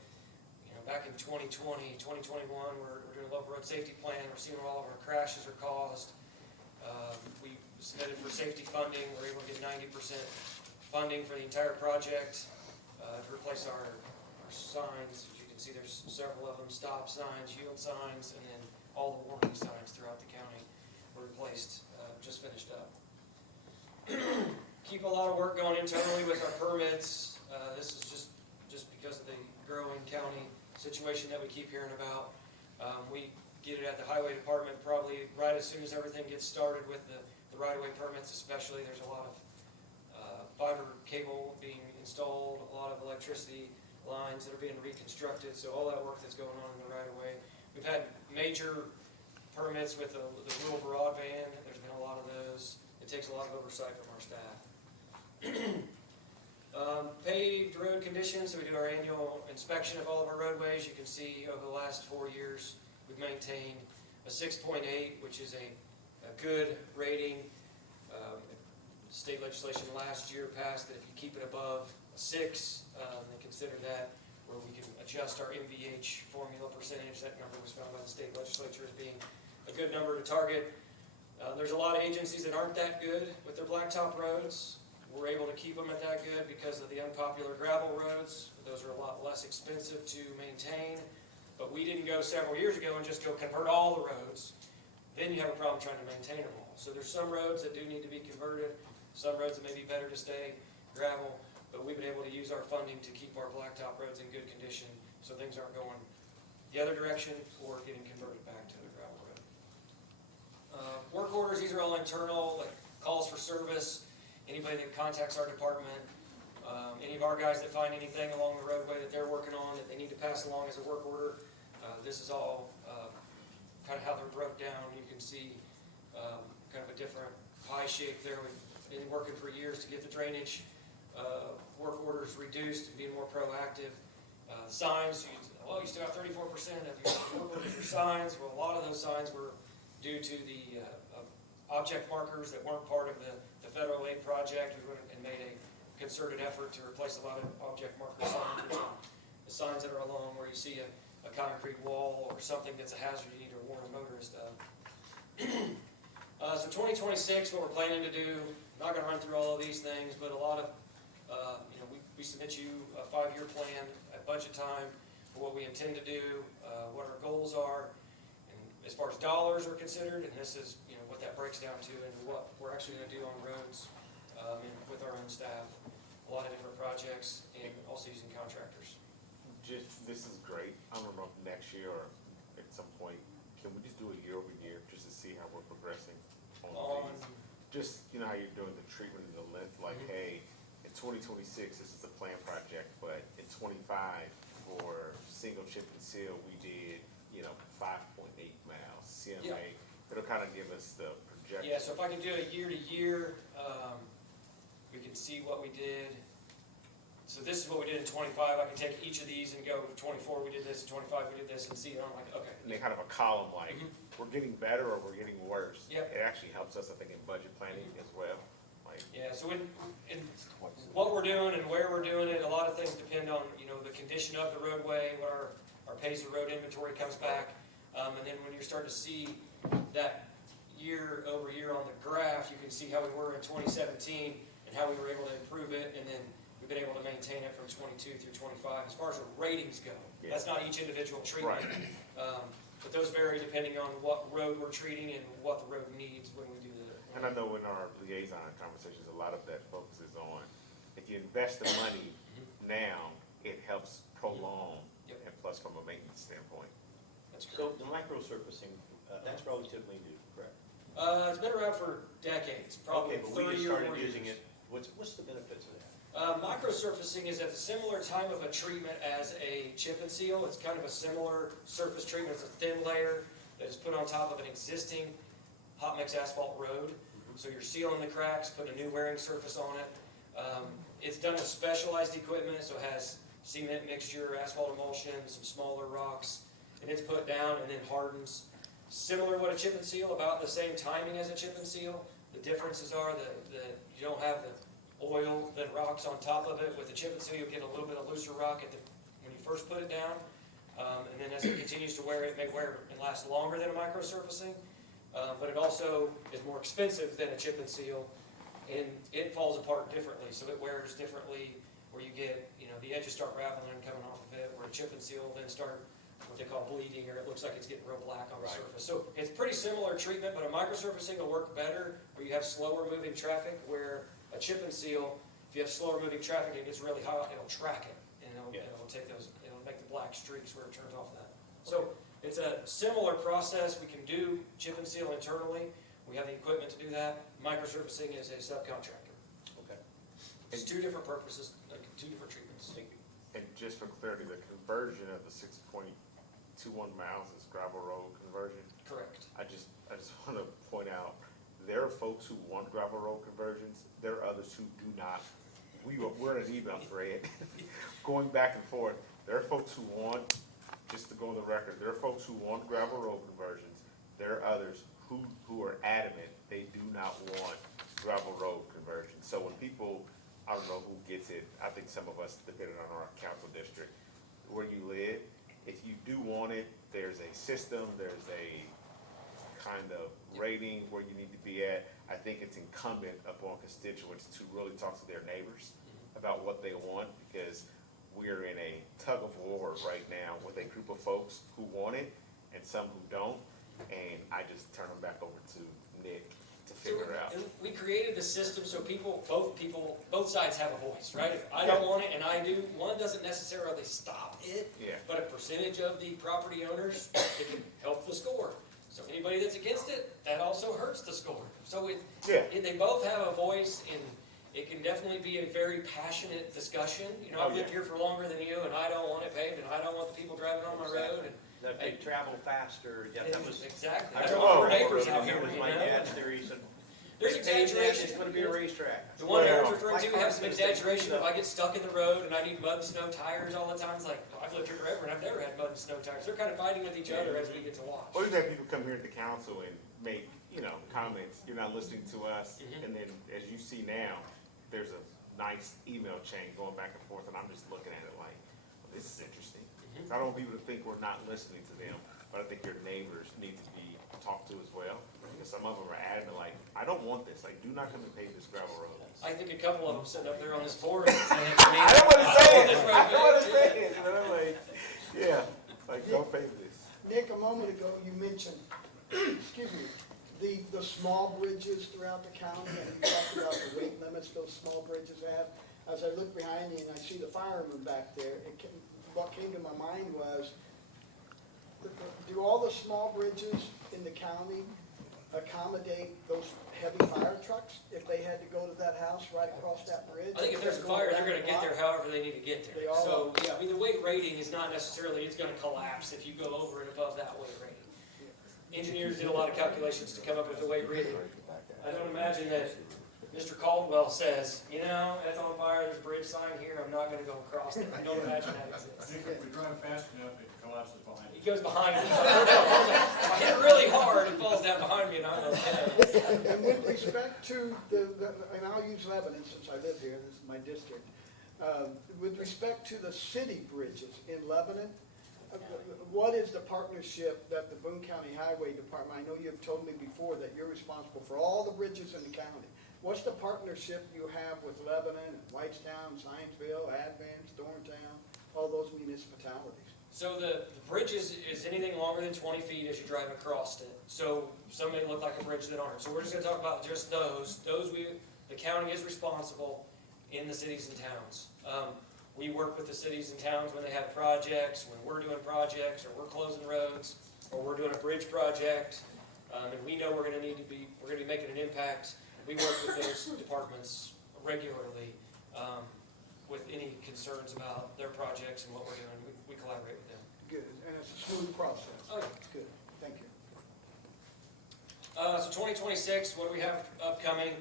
You know, back in 2020, 2021, we're doing a local road safety plan. We're seeing where all of our crashes are caused. We submitted for safety funding. We're able to get 90% funding for the entire project to replace our signs. As you can see, there's several of them: stop signs, yield signs, and then all the warning signs throughout the county were replaced. Just finished up. Keep a lot of work going internally with our permits. This is just because of the growing county situation that we keep hearing about. We get it at the highway department probably right as soon as everything gets started with the right-of-way permits, especially. There's a lot of fiber cable being installed, a lot of electricity lines that are being reconstructed, so all that work that's going on in the right-of-way. We've had major permits with the rural broadband. There's been a lot of those. It takes a lot of oversight from our staff. Paved road conditions, so we do our annual inspection of all of our roadways. You can see over the last 4 years, we've maintained a 6.8, which is a good rating. State legislation last year passed that if you keep it above a 6, they consider that where we can adjust our MVH formula percentage. That number was found by the state legislature as being a good number to target. There's a lot of agencies that aren't that good with their blacktop roads. We're able to keep them at that good because of the unpopular gravel roads. Those are a lot less expensive to maintain. But we didn't go several years ago and just go convert all the roads. Then you have a problem trying to maintain them all. So there's some roads that do need to be converted, some roads that may be better to stay gravel, but we've been able to use our funding to keep our blacktop roads in good condition so things aren't going the other direction or getting converted back to the gravel road. Work orders, these are all internal, like calls for service, anybody that contacts our department, any of our guys that find anything along the roadway that they're working on that they need to pass along as a work order. This is all kind of how they're broke down. You can see kind of a different pie shape there. We've been working for years to get the drainage work orders reduced and being more proactive. Signs, you still have 34% of your work orders are signs. Well, a lot of those signs were due to the object markers that weren't part of the federal aid project. We went and made a concerted effort to replace a lot of object marker signs, which are the signs that are along where you see a concrete wall or something that's a hazard you need to warn a motorist of. So 2026, what we're planning to do, I'm not going to run through all of these things, but a lot of, we submit you a 5-year plan at budget time for what we intend to do, what our goals are, and as far as dollars are considered, and this is, what that breaks down to and what we're actually going to do on roads and with our own staff, a lot of different projects, and also using contractors. This is great. I don't know if next year or at some point, can we just do a year over year just to see how we're progressing on these? Just, how you're doing the treatment and the length, like, hey, in 2026, this is the planned project, but in 25, for single chip and seal, we did, 5.8 miles. CMA, Yeah. it'll kind of give us the projection. Yeah, so if I can do a year to year, we can see what we did. So this is what we did in 25. I can take each of these and go, 24 we did this, 25 we did this, and see, and I'm like, okay. And they kind of a column like, Mhm. we're getting better or we're getting worse. Yep. It actually helps us, I think, in budget planning as well. Like, Yeah, so in what we're doing and where we're doing it, a lot of things depend on, the condition of the roadway, what our pace of road inventory comes back. And then when you're starting to see that year over year on the graph, you can see how we were in 2017 and how we were able to improve it, and then we've been able to maintain it from 22 through 25. As far as the ratings go, Yeah. that's not each individual treatment. Right. But those vary depending on what road we're treating and what the road needs when we do and I know in our liaison conversations, a lot of that focuses on, if you invest the money now, it helps prolong, Yep. and plus from a maintenance standpoint. That's correct. So the microsurfacing, that's relatively new, correct? It's been around for decades, probably Okay, but 30 we just or started more using years. it, what's the benefits of that? Microsurfacing is at a similar time of a treatment as a chip and seal. It's kind of a similar surface treatment. It's a thin layer that is put on top of an existing hot mix asphalt road. So you're sealing the cracks, putting a new wearing surface on it. It's done with specialized equipment, so it has cement mixture, asphalt emulsion, some smaller rocks, and it's put down and then hardens. Similar to what a chip and seal, about the same timing as a chip and seal. The differences are that you don't have the oil, then rocks on top of it. With the chip and seal, you'll get a little bit of looser rock when you first put it down. And then as it continues to wear, it may wear and last longer than a microsurfacing. But it also is more expensive than a chip and seal, and it falls apart differently. So it wears differently, where you get, the edges start raveling and coming off of it, where a chip and seal then start what they call bleeding, or it looks like it's getting real black on the surface. So it's pretty similar treatment, but a microsurfacing will work better where you have slower moving traffic, where a chip and seal, if you have slower moving traffic, it gets really hot, it'll track it, and it'll make the black streaks where it turns off that. So it's a similar process. We can do chip and seal internally. We have the equipment to do that. Microsurfacing is a subcontractor. Okay. It's two different purposes, like two different treatments. Thank you. And just for clarity, the conversion of the 6.21 miles is gravel road conversion. Correct. I just want to point out, there are folks who want gravel road conversions. There are others who do not. We're in an email thread going back and forth. There are folks who want, just to go on the record, there are folks who want gravel road conversions. There are others who are adamant they do not want gravel road conversions. So when people, I don't know who gets it, I think some of us, depending on our council district, where you live, if you do want it, there's a system, there's a kind of rating where you need to be at. I think it's incumbent upon constituents to really talk to their neighbors about what they want, because we're in a tug of war right now with a group of folks who want it and some who don't, and I just turn them back over to Nick to figure it out. And we created the system so both sides have a voice, right? If I don't want it and I do, one doesn't necessarily stop it, Yeah. but a percentage of the property owners, it can help the score. So anybody that's against it, that also hurts the score. So they both have a voice, and it can definitely be a very passionate discussion. I've lived here for longer than you, and I don't want it paved, and I don't want the people driving on my road, and That they travel faster, yeah, that was. exactly. I I don't remember want our neighbors out here here, with my dad's theories, and There's they paved that, exaggeration. it's gonna be a racetrack. The one Aaron's Well, referring to has some exaggeration. If I get stuck in the road and I need mud and snow tires all the time, it's like, I've lived here forever and I've never had mud and snow tires. They're kind of fighting with each other as we get to watch. Or you've had people come here at the council and make, comments, you're not listening to us, and then as you see now, there's a nice email chain going back and forth, and I'm just looking at it like, well, this is interesting. So I don't want people to think we're not listening to them, but I think your neighbors need to be talked to as well. Because some of them are adamant, like, I don't want this, like, do not come and pave this gravel road. I think a couple of them sitting up there on this board saying to me, I don't want to say it, this I road don't want to paved." say it, like, yeah, like, don't pave this. Nick, a moment ago, you mentioned, excuse me, the small bridges throughout the county, and you talked about the weight limits those small bridges have. As I look behind you and I see the firemen back there, what came to my mind was, do all the small bridges in the county accommodate those heavy fire trucks if they had to go to that house right across that bridge? I think if there's a fire, they're gonna get there however they need to get They there. all So, yeah, I mean, the weight rating is not necessarily, it's gonna collapse if you go over and above that weight rating. Engineers did a lot of calculations to come up with the weight rating. I don't imagine that Mr. Caldwell says, you know, that's on fire, there's a bridge sign here, I'm not gonna go across it. I don't imagine that I exists. think if we drive fast enough, it collapses behind It goes behind me. If I hit it really hard, it falls down behind me and I'm okay. And with respect to and I'll use Lebanon since I live here, this is my district. With respect to the city bridges in Lebanon, what is the partnership that the Boone County Highway Department, I know you've told me before that you're responsible for all the bridges in the county. What's the partnership you have with Lebanon, and Whitestown, Scienceville, Advance, Thorntown, all those municipalities? So the bridge is anything longer than 20 feet as you drive across it. So some may look like a bridge that aren't. So we're just gonna talk about just those. The county is responsible in the cities and towns. We work with the cities and towns when they have projects, when we're doing projects, or we're closing roads, or we're doing a bridge project, and we know we're gonna be making an impact. We work with those departments regularly, with any concerns about their projects and what we're doing. We collaborate with them. Good, and it's a smooth process. Oh, yeah. Good, thank you. So 2026, what do we have upcoming?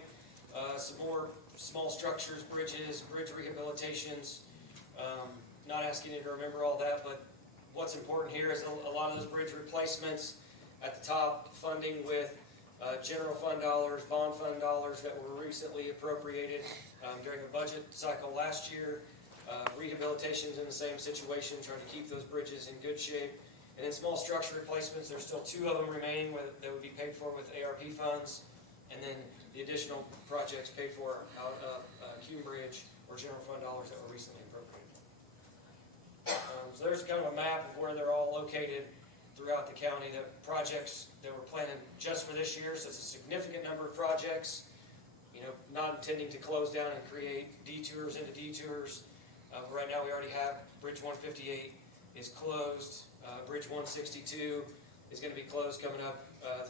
Some more small structures, bridges, bridge rehabilitations. Not asking you to remember all that, but what's important here is a lot of those bridge replacements at the top, funding with general fund dollars, bond fund dollars that were recently appropriated during the budget cycle last year. Rehabilitation's in the same situation, trying to keep those bridges in good shape. And then small structure replacements, there's still 2 of them remaining that would be paid for with ARP funds. And then the additional projects paid for out of Cume Bridge or general fund dollars that were recently appropriated. So there's kind of a map of where they're all located throughout the county, the projects that we're planning just for this year. So it's a significant number of projects, you know, not intending to close down and create detours into detours. Right now we already have Bridge 158 is closed. Bridge 162 is going to be closed coming up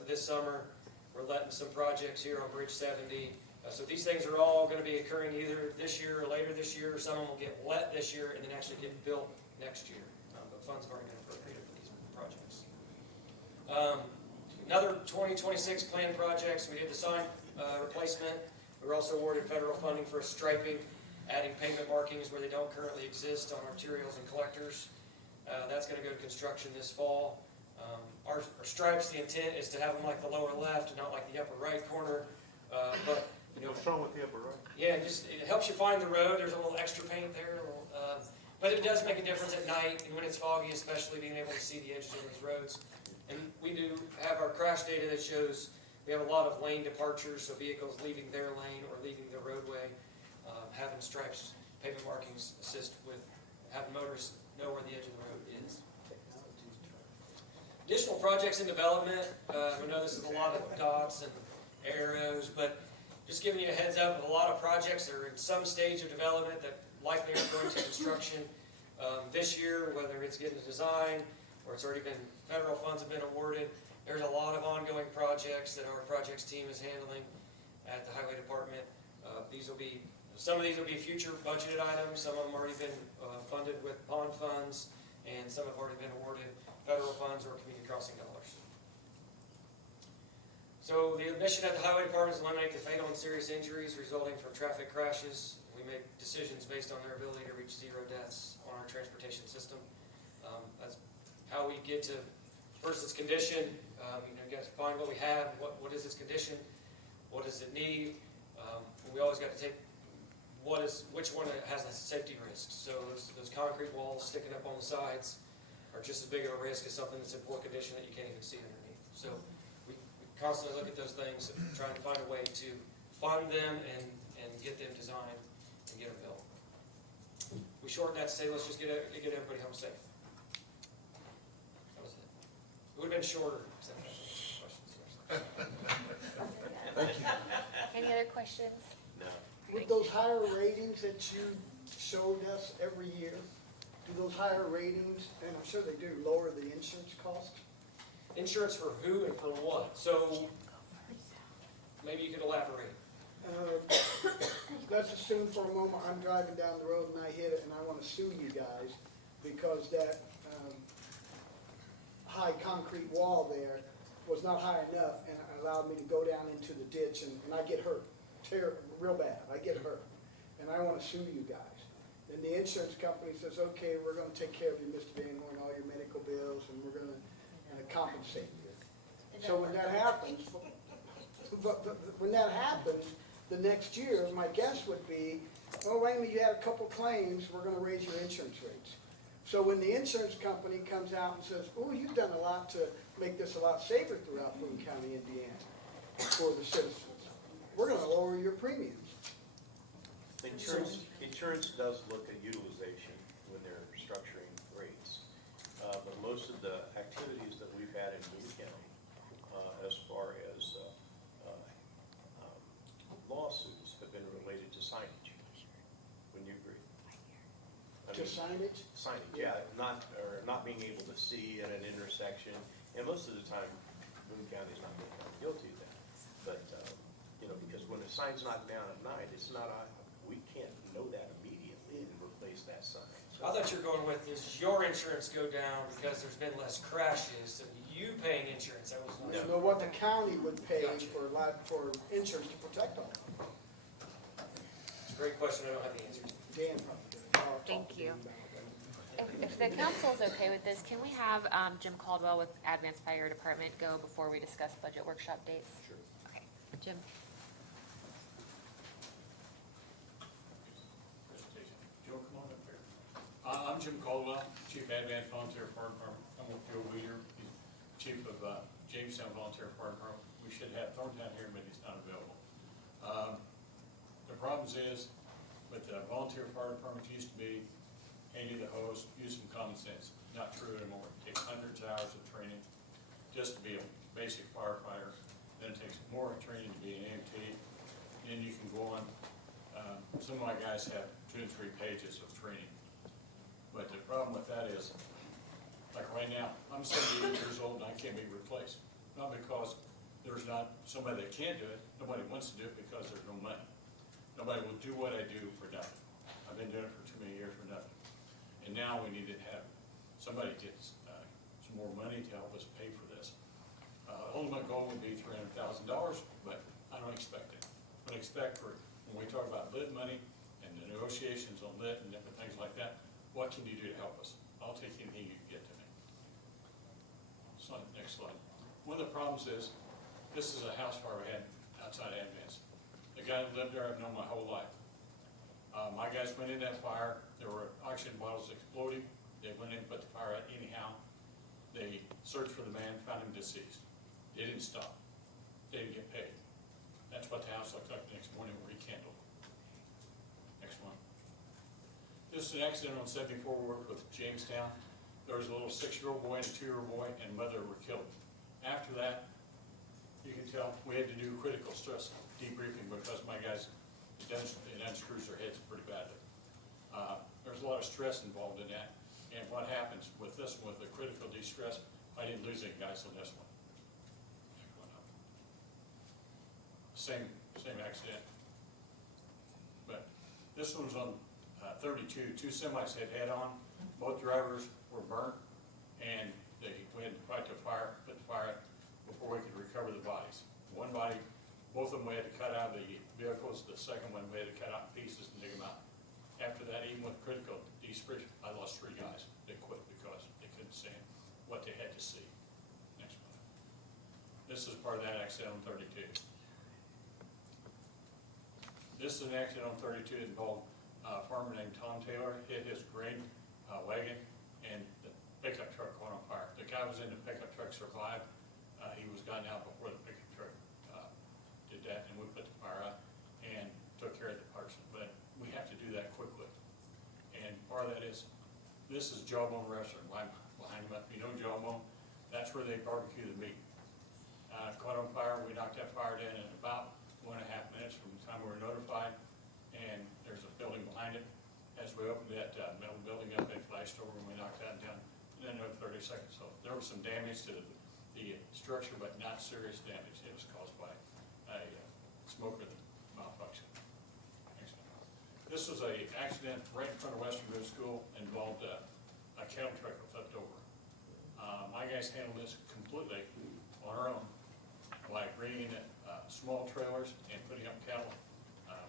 this summer. We're letting some projects here on Bridge 70. So these things are all going to be occurring either this year or later this year. Some of them will get let this year and then actually get built next year. But funds have already been appropriated for these projects. Another 2026 planned projects, we did the sign replacement. We were also awarded federal funding for striping, adding pavement markings where they don't currently exist on arterials and collectors. That's going to go to construction this fall. Our stripes, the intent is to have them like the lower left and not like the upper right corner. But you know, What's wrong with the upper right? yeah, it helps you find the road. There's a little extra paint there, but it does make a difference at night and when it's foggy, especially being able to see the edges of those roads. And we do have our crash data that shows we have a lot of lane departures, so vehicles leaving their lane or leaving the roadway. Having stripes, pavement markings assist with having motorists know where the edge of the road is. Additional projects in development. I know this is a lot of dots and arrows, but just giving you a heads up of a lot of projects that are in some stage of development that likely aren't going to construction this year, whether it's getting designed or it's already been, federal funds have been awarded. There's a lot of ongoing projects that our projects team is handling at the Highway Department. Some of these will be future budgeted items. Some of them already been funded with bond funds, and some have already been awarded federal funds or community crossing dollars. So the mission at the Highway Department is to eliminate the fatal and serious injuries resulting from traffic crashes. We make decisions based on their ability to reach 0 deaths on our transportation system. That's how we get to, first its condition. You guys find what we have, what is its condition, what does it need. We always got to take which one has a safety risk. So those concrete walls sticking up on the sides are just as big of a risk as something that's in poor condition that you can't even see underneath. So we constantly look at those things, trying to find a way to fund them and get them designed and get them built. We shorten that to say, let's just get everybody home safe. That was it. It would have been shorter. Except for questions. Any other questions? No. With those higher ratings that you showed us every year, do those higher ratings, and I'm sure they do, lower the insurance cost? Insurance for who and for what? So maybe you could elaborate. Let's assume for a moment I'm driving down the road and I hit it and I wanna sue you guys because that, high concrete wall there was not high enough and it allowed me to go down into the ditch and I get hurt, real bad, I get hurt. And I wanna sue you guys. Then the insurance company says, okay, we're gonna take care of you, Mr. Van Horn, all your medical bills, and we're gonna compensate you. So when that happens, when that happens, the next year, my guess would be, oh, wait a minute, you had a couple claims, we're gonna raise your insurance rates. So when the insurance company comes out and says, oh, you've done a lot to make this a lot safer throughout Boone County, Indiana, for the citizens, we're gonna lower your premiums. Insurance does look at utilization when they're structuring rates. But most of the activities that we've had in Boone County, as far as lawsuits, have been related to signage. Wouldn't you agree? To signage? Signage, yeah, not being able to see at an intersection, and most of the time, Boone County's not being found guilty of that. But, because when a sign's knocked down at night, it's not, we can't know that immediately and replace that sign. I thought you were going with, does your insurance go down because there's been less crashes, so you paying insurance? That was You know what the county would pay for insurance to protect them. It's a great question, I don't have the answer. Dan probably does. I'll talk Thank to you. him about that. If the council is okay with this, can we have Jim Caldwell with Advanced Fire Department go before we discuss budget workshop dates? Sure. Okay, Jim? Presentation. Joe, come on up here. I'm Jim Caldwell, Chief Advanced Volunteer Fire Department. I'm with Joe Weeder, he's Chief of Jamestown Volunteer Fire Department. We should have Thorntown here, but he's not available. The problems is, with the volunteer fire departments used to be, handy the hose, use some common sense. Not true anymore. It takes hundreds of hours of training just to be a basic firefighter. Then it takes more training to be an EMT. Then you can go on. Some of my guys have 2 and 3 pages of training. But the problem with that is, like right now, I'm 78 years old and I can't be replaced. Not because there's not somebody that can do it. Nobody wants to do it because there's no money. Nobody will do what I do for nothing. I've been doing it for too many years for nothing. And now we need to have somebody get some more money to help us pay for this. Ultimate goal would be $300,000, but I don't expect it. But expect for, when we talk about lit money and the negotiations on lit and different things like that, what can you do to help us? I'll take anything you can get to me. Slide, next slide. One of the problems is, this is a house fire we had outside Advance. The guy that lived there I've known my whole life. My guys went in that fire, there were oxygen bottles exploding, they went in, put the fire out anyhow. They searched for the man, found him deceased. They didn't stop, they didn't get paid. That's what the house looked like the next morning, rekindled. Next one. This is an accident on 74, we worked with Jamestown. There was a little 6-year-old boy and a 2-year-old boy, and mother were killed. After that, you can tell we had to do critical stress debriefing because my guys, it unscrews their heads pretty badly. There's a lot of stress involved in that. And what happens with this one, with the critical distress, I didn't lose any guys on this one. Next one up. Same accident. But this one's on 32. 2 semis hit head on. Both drivers were burnt, and we had to fight the fire, put the fire out before we could recover the bodies. One body, both of them we had to cut out of the vehicles. The second one we had to cut out in pieces and dig them out. After that, even with critical desperation, I lost 3 guys. They quit because they couldn't stand what they had to see. Next one. This is part of that accident on 32. This is an accident on 32 that involved a farmer named Tom Taylor hit his grain wagon, and the pickup truck caught on fire. The guy was in the pickup truck, survived. He was gotten out before the pickup truck did that, and we put the fire out and took care of the person. But we have to do that quickly. And part of that is, this is Jawbone Restaurant, right behind him up. You know Jawbone? That's where they barbecue the meat. Caught on fire, we knocked that fire down in about 1.5 minutes from the time we were notified. And there's a building behind it. As we opened that metal building up, it flashed over and we knocked that down in another 30 seconds. So there was some damage to the structure, but not serious damage. It was caused by a smoker malfunction. This was a accident right in front of Western Grove School, involved a cattle truck that flipped over. My guys handled this completely on our own by bringing in small trailers and putting up cattle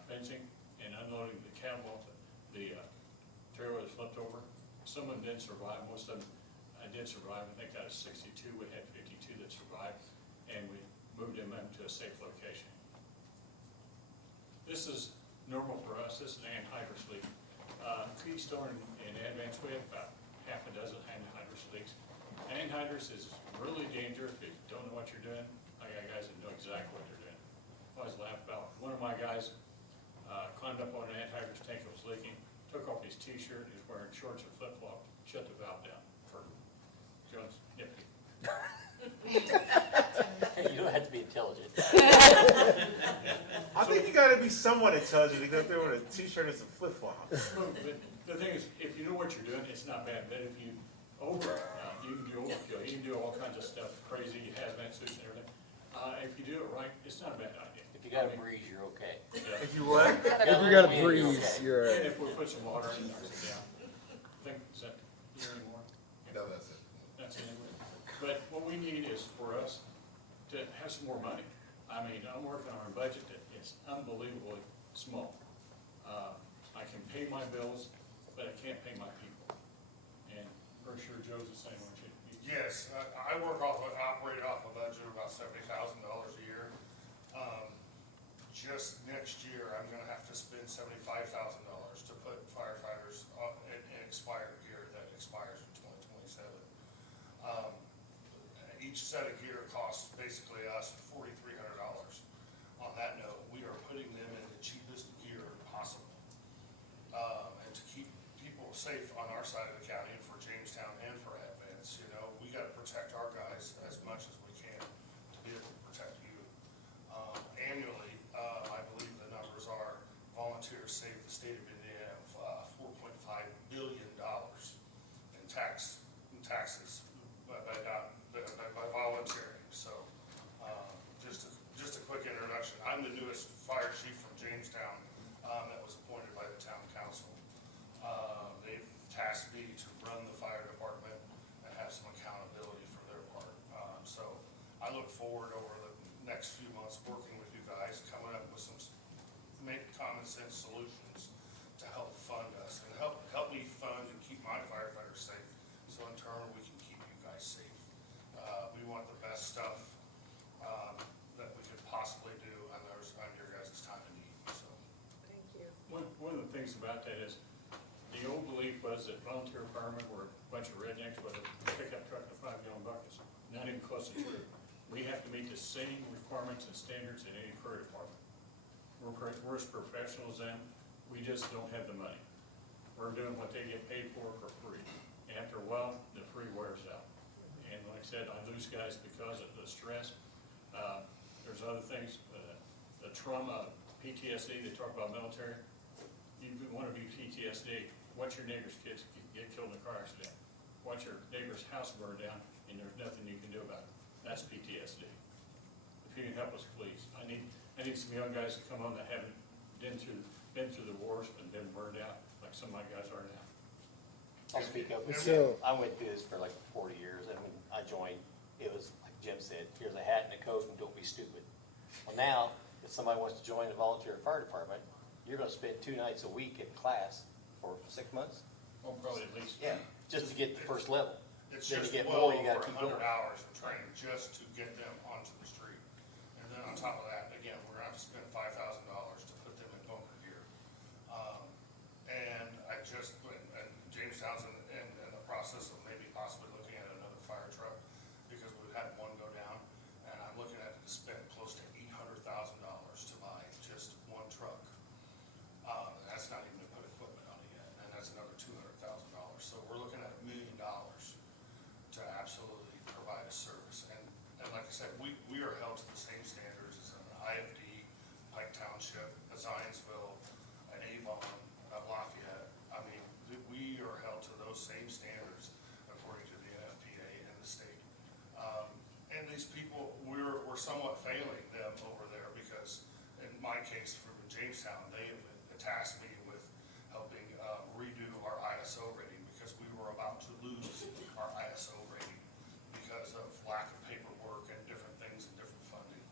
fencing and unloading the cattle off the trailer that flipped over. Some of them didn't survive, most of them did survive. I think out of 62, we had 52 that survived, and we moved them into a safe location. This is normal for us. This is an anhydrous leak. Keystone and Advance, we have about half a dozen anhydrous leaks. Anhydrous is really dangerous if you don't know what you're doing. I got guys that know exactly what they're doing. I always laugh about one of my guys climbed up on an anhydrous tank that was leaking, took off his t-shirt, he was wearing shorts or flip-flop, shut the valve down. Jones, nifty. You don't have to be intelligent. I think you gotta be somewhat intelligent to go there with a t-shirt and some flip-flops. But the thing is, if you know what you're doing, it's not bad, but if you you can do overkill, you can do all kinds of stuff, crazy hazmat suits and everything. If you do it right, it's not a bad idea. If you got a breeze, you're okay. Yeah. If you what? If you got a breeze, you're And right. if we put some water in, knocks it down. Is that here anymore? No, that's it. That's it anyway. But what we need is for us to have some more money. I mean, I'm working on a budget that is unbelievably small. I can pay my bills, but I can't pay my people. And for sure Joe's the same, aren't you? Yes, I operate off a budget of about $70,000 a year. Just next year, I'm gonna have to spend $75,000 to put firefighters in expired gear that expires in 2027. Each set of gear costs basically us $4,300. On that note, we are putting them in the cheapest gear possible. And to keep people safe on our side of the county and for Jamestown and for Advance, you know, we gotta protect our guys as much as we can to be able to protect you. Annually, I believe the numbers are volunteers save the state of Indiana $4.5 billion in taxes by volunteering. So, just a quick introduction. I'm the newest fire chief from Jamestown that was appointed by the town council. They've tasked me to run the fire department and have some accountability for their part. So I look forward over the next few months working with you guys, coming up with some common sense solutions to help fund us and help me fund and keep my firefighters safe. So in turn, we can keep you guys safe. We want the best stuff that we could possibly do on your guys' time of need, so. Thank you. One of the things about that is, the old belief was that volunteer firemen were a bunch of rednecks with a pickup truck and 5-gallon buckets. Not even close to true. We have to meet the same requirements and standards in any career department. We're as professional as them, we just don't have the money. We're doing what they get paid for free. After a while, the free wears out. And like I said, I lose guys because of the stress. There's other things, the trauma, PTSD, they talk about military. You want to be PTSD, watch your neighbor's kids get killed in a car accident. Watch your neighbor's house burn down and there's nothing you can do about it. That's PTSD. If you can help us, please. I need some young guys to come on that haven't been through the wars and been burned out like some of my guys are now. I'll speak up. So- I went through this for like 40 years, and when I joined, it was like Jim said, here's a hat and a coat and don't be stupid. Well, now, if somebody wants to join the volunteer fire department, you're gonna spend 2 nights a week in class for 6 months? Oh, probably at least. Yeah, just to get the first level. It's Then just to get well more, you gotta over keep 100 going. hours of training just to get them onto the street. And then on top of that, again, we're gonna have to spend $5,000 to put them in bunker gear. And Jamestown's in the process of maybe possibly looking at another fire truck because we've had one go down. And I'm looking at to spend close to $800,000 to buy just one truck. That's not even to put equipment on it yet, and that's another $200,000. So we're looking at $1 million to absolutely provide a service. And like I said, we are held to the same standards as an IFD, Pike Township, a Zionsville, an Avon, a Lafayette. I mean, we are held to those same standards according to the NFPA and the state. And these people, we're somewhat failing them over there because, in my my case from Jamestown, they have tasked me with helping redo our ISO rating because we were about to lose our ISO rating because of lack of paperwork and different things and different funding.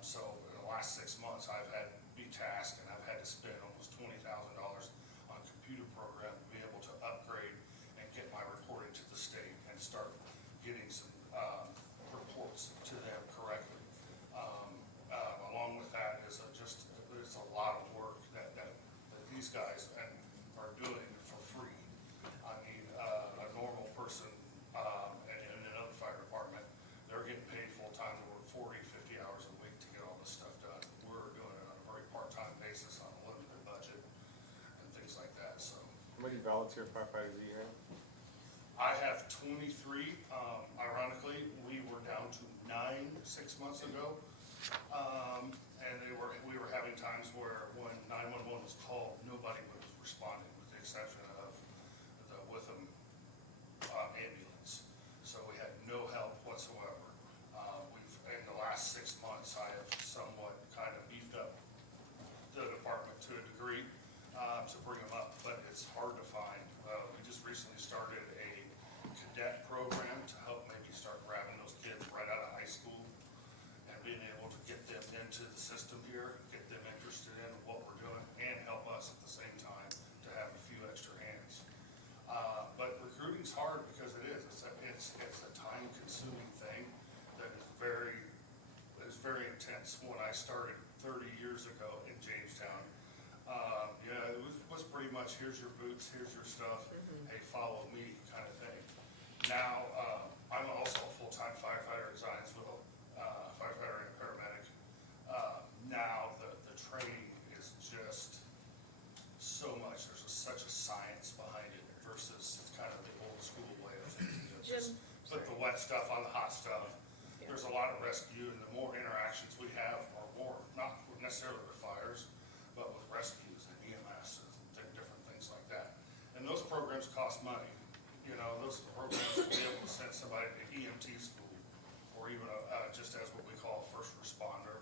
So in the last 6 months, I've had to be tasked and I've had to spend almost $20,000 on a computer program to be able to upgrade and get my reporting to the state and start getting some reports to them correctly. Along with that is it's a lot of work that these guys are doing for free. I mean, a normal person in another fire department, they're getting paid full-time to work 40, 50 hours a week to get all this stuff done. We're doing it on a very part-time basis on a limited budget and things like that, so. How many volunteer firefighters do you have? I have 23. Ironically, we were down to 9 6 months ago. And we were having times where when 911 was called, nobody was responding with the exception of the Witham ambulance. So we had no help whatsoever. In the last 6 months, I have somewhat kind of beefed up the department to a degree to bring them up, but it's hard to find. We just recently started a cadet program to help maybe start grabbing those kids right out of high school and being able to get them into the system here, get them interested in what we're doing, and help us at the same time to have a few extra hands. But recruiting's hard because it is. It's a time-consuming thing that is very intense. When I started 30 years ago in Jamestown, it was pretty much, here's your boots, here's your stuff, hey, follow me kind of thing. Now, I'm also a full-time firefighter at Zionsville, firefighter and paramedic. Now, the training is just so much, there's such a science behind it versus kind of the old school way of thinking. Just put the wet stuff on the hot stuff. There's a lot of rescue, and the more interactions we have, or more, not necessarily with fires, but with rescues and EMS and different things like that. And those programs cost money. Those programs to be able to send somebody to EMT school, or even just as what we call a first responder,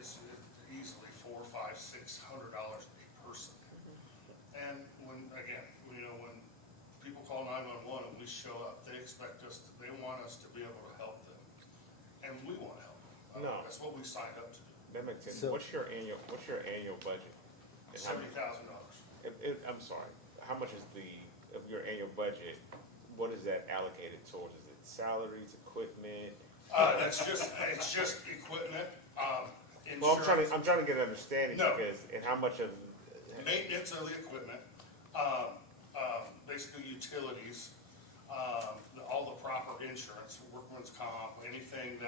is easily $400, $500, $600 a person. And when people call 911 and we show up, they expect us, they want us to be able to help them, and we want to help them. No. That's what we signed up to do. That makes sense. So- What's your annual budget? And how- $70,000. I'm sorry, how much is of your annual budget, what is that allocated towards? Is it salaries, equipment? It's just equipment, insurance. Well, I'm trying to get an understanding No. because, and how much of, Maintenance of the equipment, basically utilities, all the proper insurance, workman's comp, anything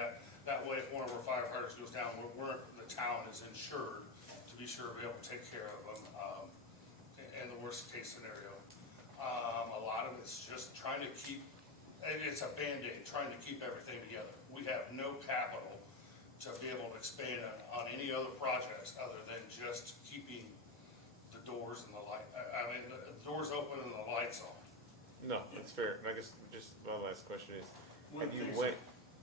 that way if one of our firefighters goes down, the town is insured to be sure to be able to take care of them in the worst case scenario. A lot of it's just trying to keep, it's a Band-Aid, trying to keep everything together. We have no capital to be able to expand on any other projects other than just keeping the doors and the light, the doors open and the lights on. no, that's fair. And I guess just my last question is, One have you thing, went,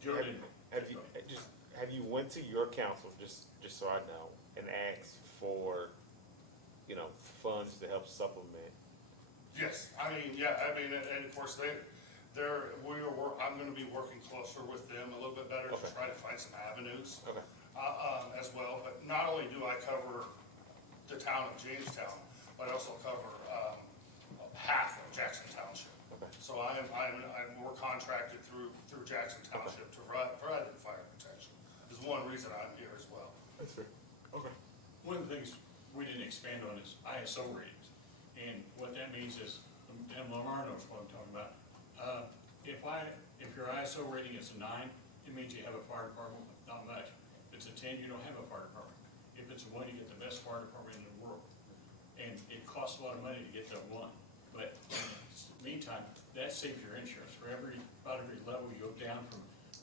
Joe didn't- have you went to your council, just so I know, and asked for, funds to help supplement? Yes, and of course, I'm gonna be working closer with them a little bit better to Okay. try to find some avenues, Okay. as well. But not only do I cover the town of Jamestown, but I also cover, half of Jackson Township. Okay. So we're contracted through Jackson Township to provide them fire protection. Is one reason I'm here as well. That's fair. Okay. One of the things we didn't expand on is ISO ratings. And what that means is, and Lamar knows what I'm talking about. If your ISO rating is a 9, it means you have a fire department, not much. If it's a 10, you don't have a fire department. If it's a 1, you get the best fire department in the world. And it costs a lot of money to get that 1. But in the meantime, that saves your insurance. About every level you go down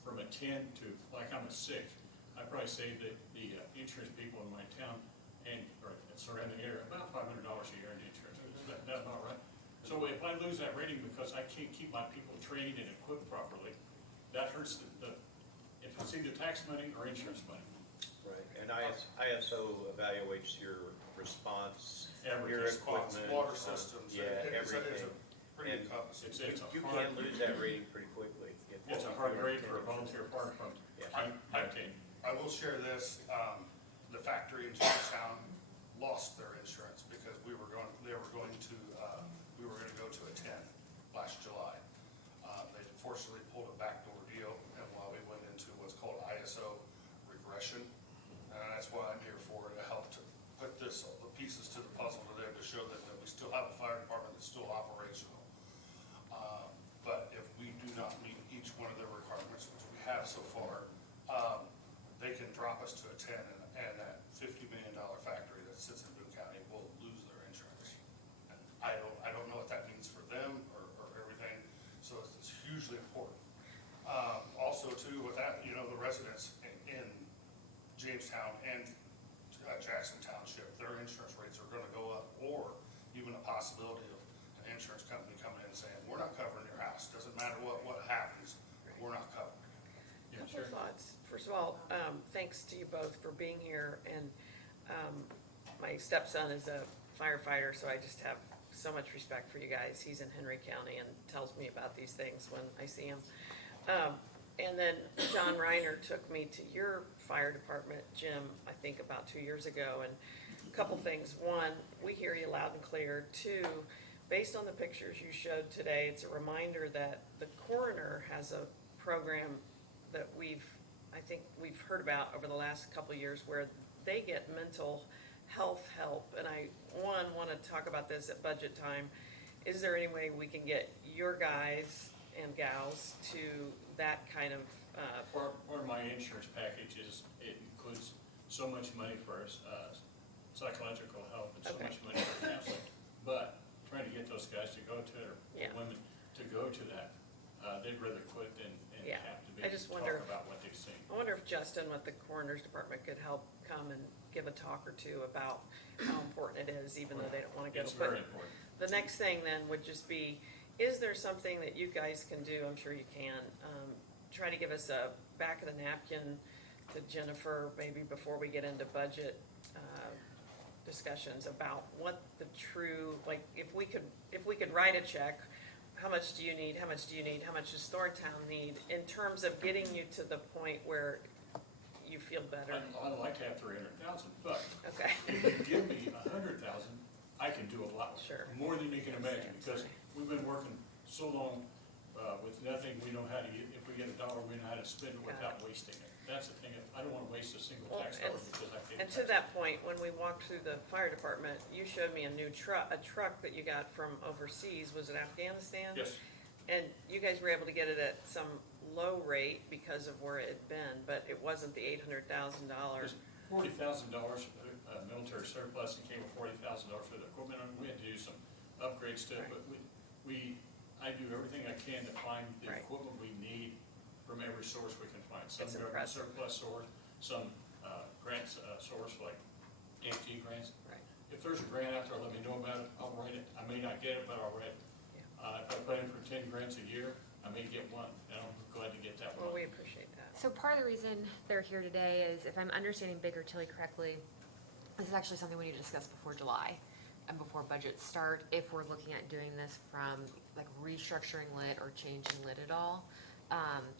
from a 10 to, like I'm a 6, I probably save the insurance people in my town and surrounding area about $500 a year in insurance. Is that about right? So if I lose that rating because I can't keep my people trained and equipped properly, that hurts if it's either tax money or insurance money. Right, and ISO evaluates your response, Every your response, equipment. water systems, Yeah, it's a everything. pretty And encompassing. It's a You hard- can lose that rating pretty quickly. It's a hard grade for a volunteer fire department. Yeah. I think. I will share this, the factory in Jamestown lost their insurance because we were going to go to a 10 last July. They fortunately pulled a backdoor deal, and while we went into what's called ISO regression, and that's why I'm here for, to help to put the pieces to the puzzle today to show that we still have a fire department that's still operational. But if we do not meet each one of their requirements, which we have so far, they can drop us to a 10, and that $50 million factory that sits in Boone County will lose their insurance. And I don't know what that means for them or everything, so it's hugely important. Also too, with that, you know, the residents in Jamestown and Jackson Township, their insurance rates are gonna go up, or even a possibility of an insurance company coming in and saying, we're not covering your house, doesn't matter what happens, we're not covering. Couple of thoughts. First of all, thanks to you both for being here, and my stepson is a firefighter, so I just have so much respect for you guys. He's in Henry County and tells me about these things when I see him. And then John Reiner took me to your fire department, Jim, I think about 2 years ago, and a couple things. One, we hear you loud and clear. Two, based on the pictures you showed today, it's a reminder that the coroner has a program that I think we've heard about over the last couple of years where they get mental health help. And I, want to talk about this at budget time. Is there any way we can get your guys and gals to that kind of, Part of my insurance package is, it includes so much money for psychological help and so Okay. much money for counseling. But trying to get those guys to go to, or Yeah. women to go to that, they'd rather quit than Yeah. have to be, I just talk wonder- about what they've seen. I wonder if Justin with the coroner's department could help come and give a talk or two about how important it is, even though they don't want to go. It's But very important. the next thing then would just be, is there something that you guys can do, I'm sure you can, try to give us a back of the napkin to Jennifer, maybe before we get into budget, discussions about what the true, like, if we could write a check, how much do you need, how much do you need, how much does Thorntown need, in terms of getting you to the point where you feel better? I'd like to have 300,000, but Okay. if you give me 100,000, I can do a lot. Sure. More than you can imagine, because we've been working so long, with nothing, we know how to, if we get a dollar, we know how to spend it without wasting it. That's the thing, I don't wanna waste a single Well, tax dollar because I pay the And to tax. that point, when we walked through the fire department, you showed me a new truck that you got from overseas, was it Afghanistan? Yes, And you guys were able to get it at some low rate because of where it had been, but it wasn't the $800,000. there's $40,000, military surplus, and came with $40,000 for the equipment, and we had to do some upgrades to it, but I do everything I can to find the Right. equipment we need from every source we can find. Some It's government impressive. surplus source, some grants source like AMT grants. Right. If there's a grant out there, let me know about it, I'll write it. I may not get it, but I'll write it. If I plan for 10 grants a year, I may get one, and I'm glad to get that Well, one. we appreciate that. So part of the reason they're here today is, if I'm understanding Baker Tilly correctly, this is actually something we need to discuss before July and before budgets start, if we're looking at doing this from like restructuring lit or changing lit at all.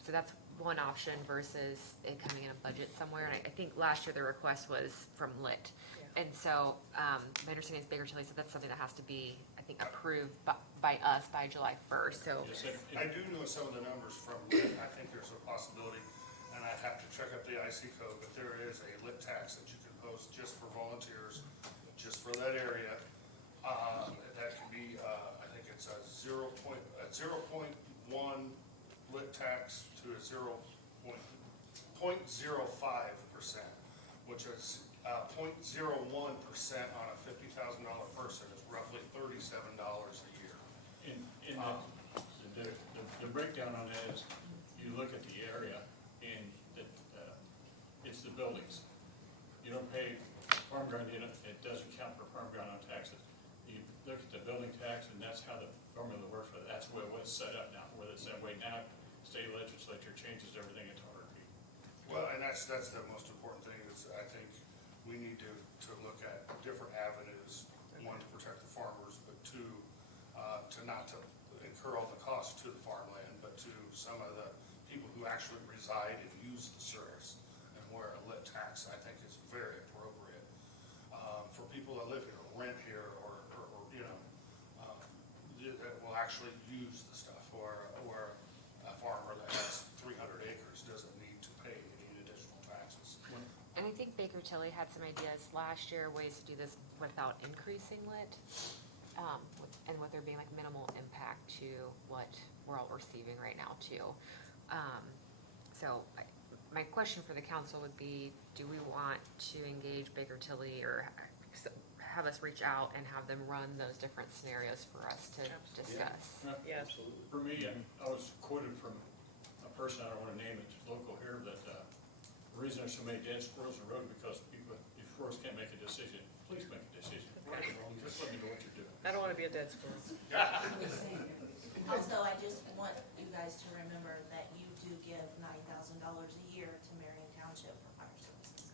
So that's one option versus it coming in a budget somewhere. And I think last year the request was from lit. Yeah. And so, my understanding is Baker Tilly said that's something that has to be, I think, approved by us by July 1st, so. Yes, if- I do know some of the numbers from lit. I think there's a possibility, and I'd have to check up the IC code, but there is a lit tax that you can post just for volunteers, just for that area. That can be, I think it's a 0.1 lit tax to a 0.05%, which is 0.01% on a $50,000 person is roughly $37 a year. In the breakdown on that is, you look at the area, and it's the buildings. You don't pay farm ground, it doesn't count for farm ground on taxes. You look at the building tax, and that's how the formula works for it. That's the way it was set up now, whether it's that way now, state legislature changes everything, it's harder to keep. Well, and that's the most important thing is I think we need to look at different avenues, one, to protect the farmers, but two, to not to incur all the costs to the farmland, but to some of the people who actually reside and use the service, and where a lit tax, I think, is very appropriate. For people that live here, rent here, or you know, that will actually use the stuff, or a farmer that has 300 acres doesn't need to pay any additional taxes. And I think Baker Tilly had some ideas last year, ways to do this without increasing lit, and with there being like minimal impact to what we're all receiving right now too. So my question for the council would be, do we want to engage Baker Tilly or have us reach out and have them run those different scenarios for us to discuss? Yes. For me, I was quoted from a person, I don't wanna name it, local here, that, the reason there's so many dead squirrels in the road because people, if squirrels can't make a decision, please make a decision. Right or wrong, just let me know what you're doing. I don't wanna be a dead squirrel. Also, I just want you guys to remember that you do give $9,000 a year to Marion Township for fire services.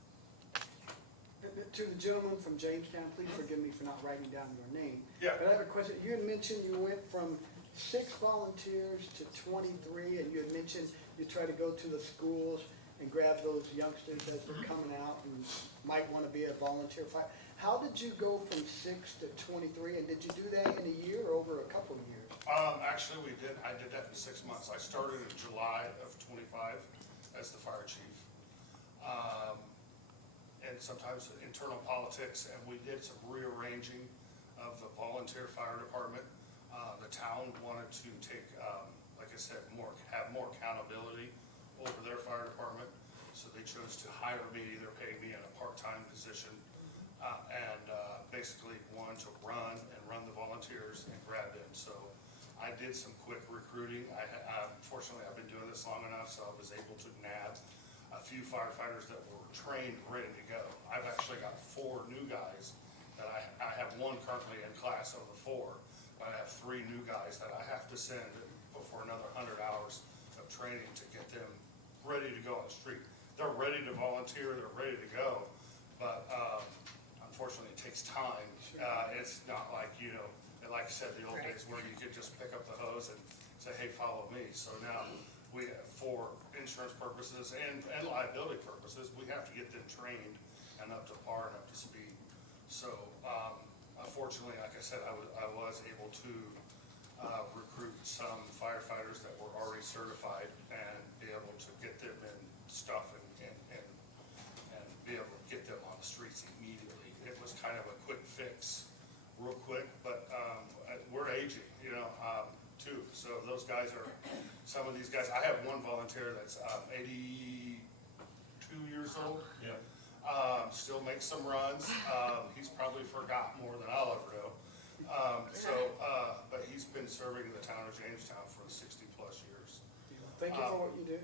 To the gentleman from Jamestown, please forgive me for not writing down your name. Yeah. But I have a question. You had mentioned you went from 6 volunteers to 23, and you had mentioned you try to go to the schools and grab those youngsters as they're coming out and might want to be a volunteer fighter. How did you go from 6 to 23, and did you do that in a year or over a couple of years? Actually, I did that in 6 months. I started in July of 25 as the fire chief. And sometimes internal politics, and we did some rearranging of the volunteer fire department. The town wanted to take, like I said, have more accountability over their fire department. So they chose to hire me, they're paying me in a part-time position. And basically wanted to run the volunteers and grab in. So I did some quick recruiting. Fortunately, I've been doing this long enough, so I was able to nab a few firefighters that were trained, ready to go. I've actually got 4 new guys that I have 1 currently in class of the 4, but I have 3 new guys that I have to send before another 100 hours of training to get them ready to go on the street. They're ready to volunteer, they're ready to go, but unfortunately, it takes time. It's not like, you know, like I said, the old days where you could just pick up the hose and say, hey, follow me. So now, for insurance purposes and liability purposes, we have to get them trained and up to par and up to speed. So, unfortunately, like I said, I was able to recruit some firefighters that were already certified and be able to get them in stuff and be able to get them on the streets immediately. It was kind of a quick fix, real quick, but we're aging, you know, too. So those guys are, some of these guys, I have 1 volunteer that's 82 years old. Yeah. Still makes some runs. He's probably forgot more than I'll ever know. But he's been serving the town of Jamestown for 60 plus years. Thank you for what you do.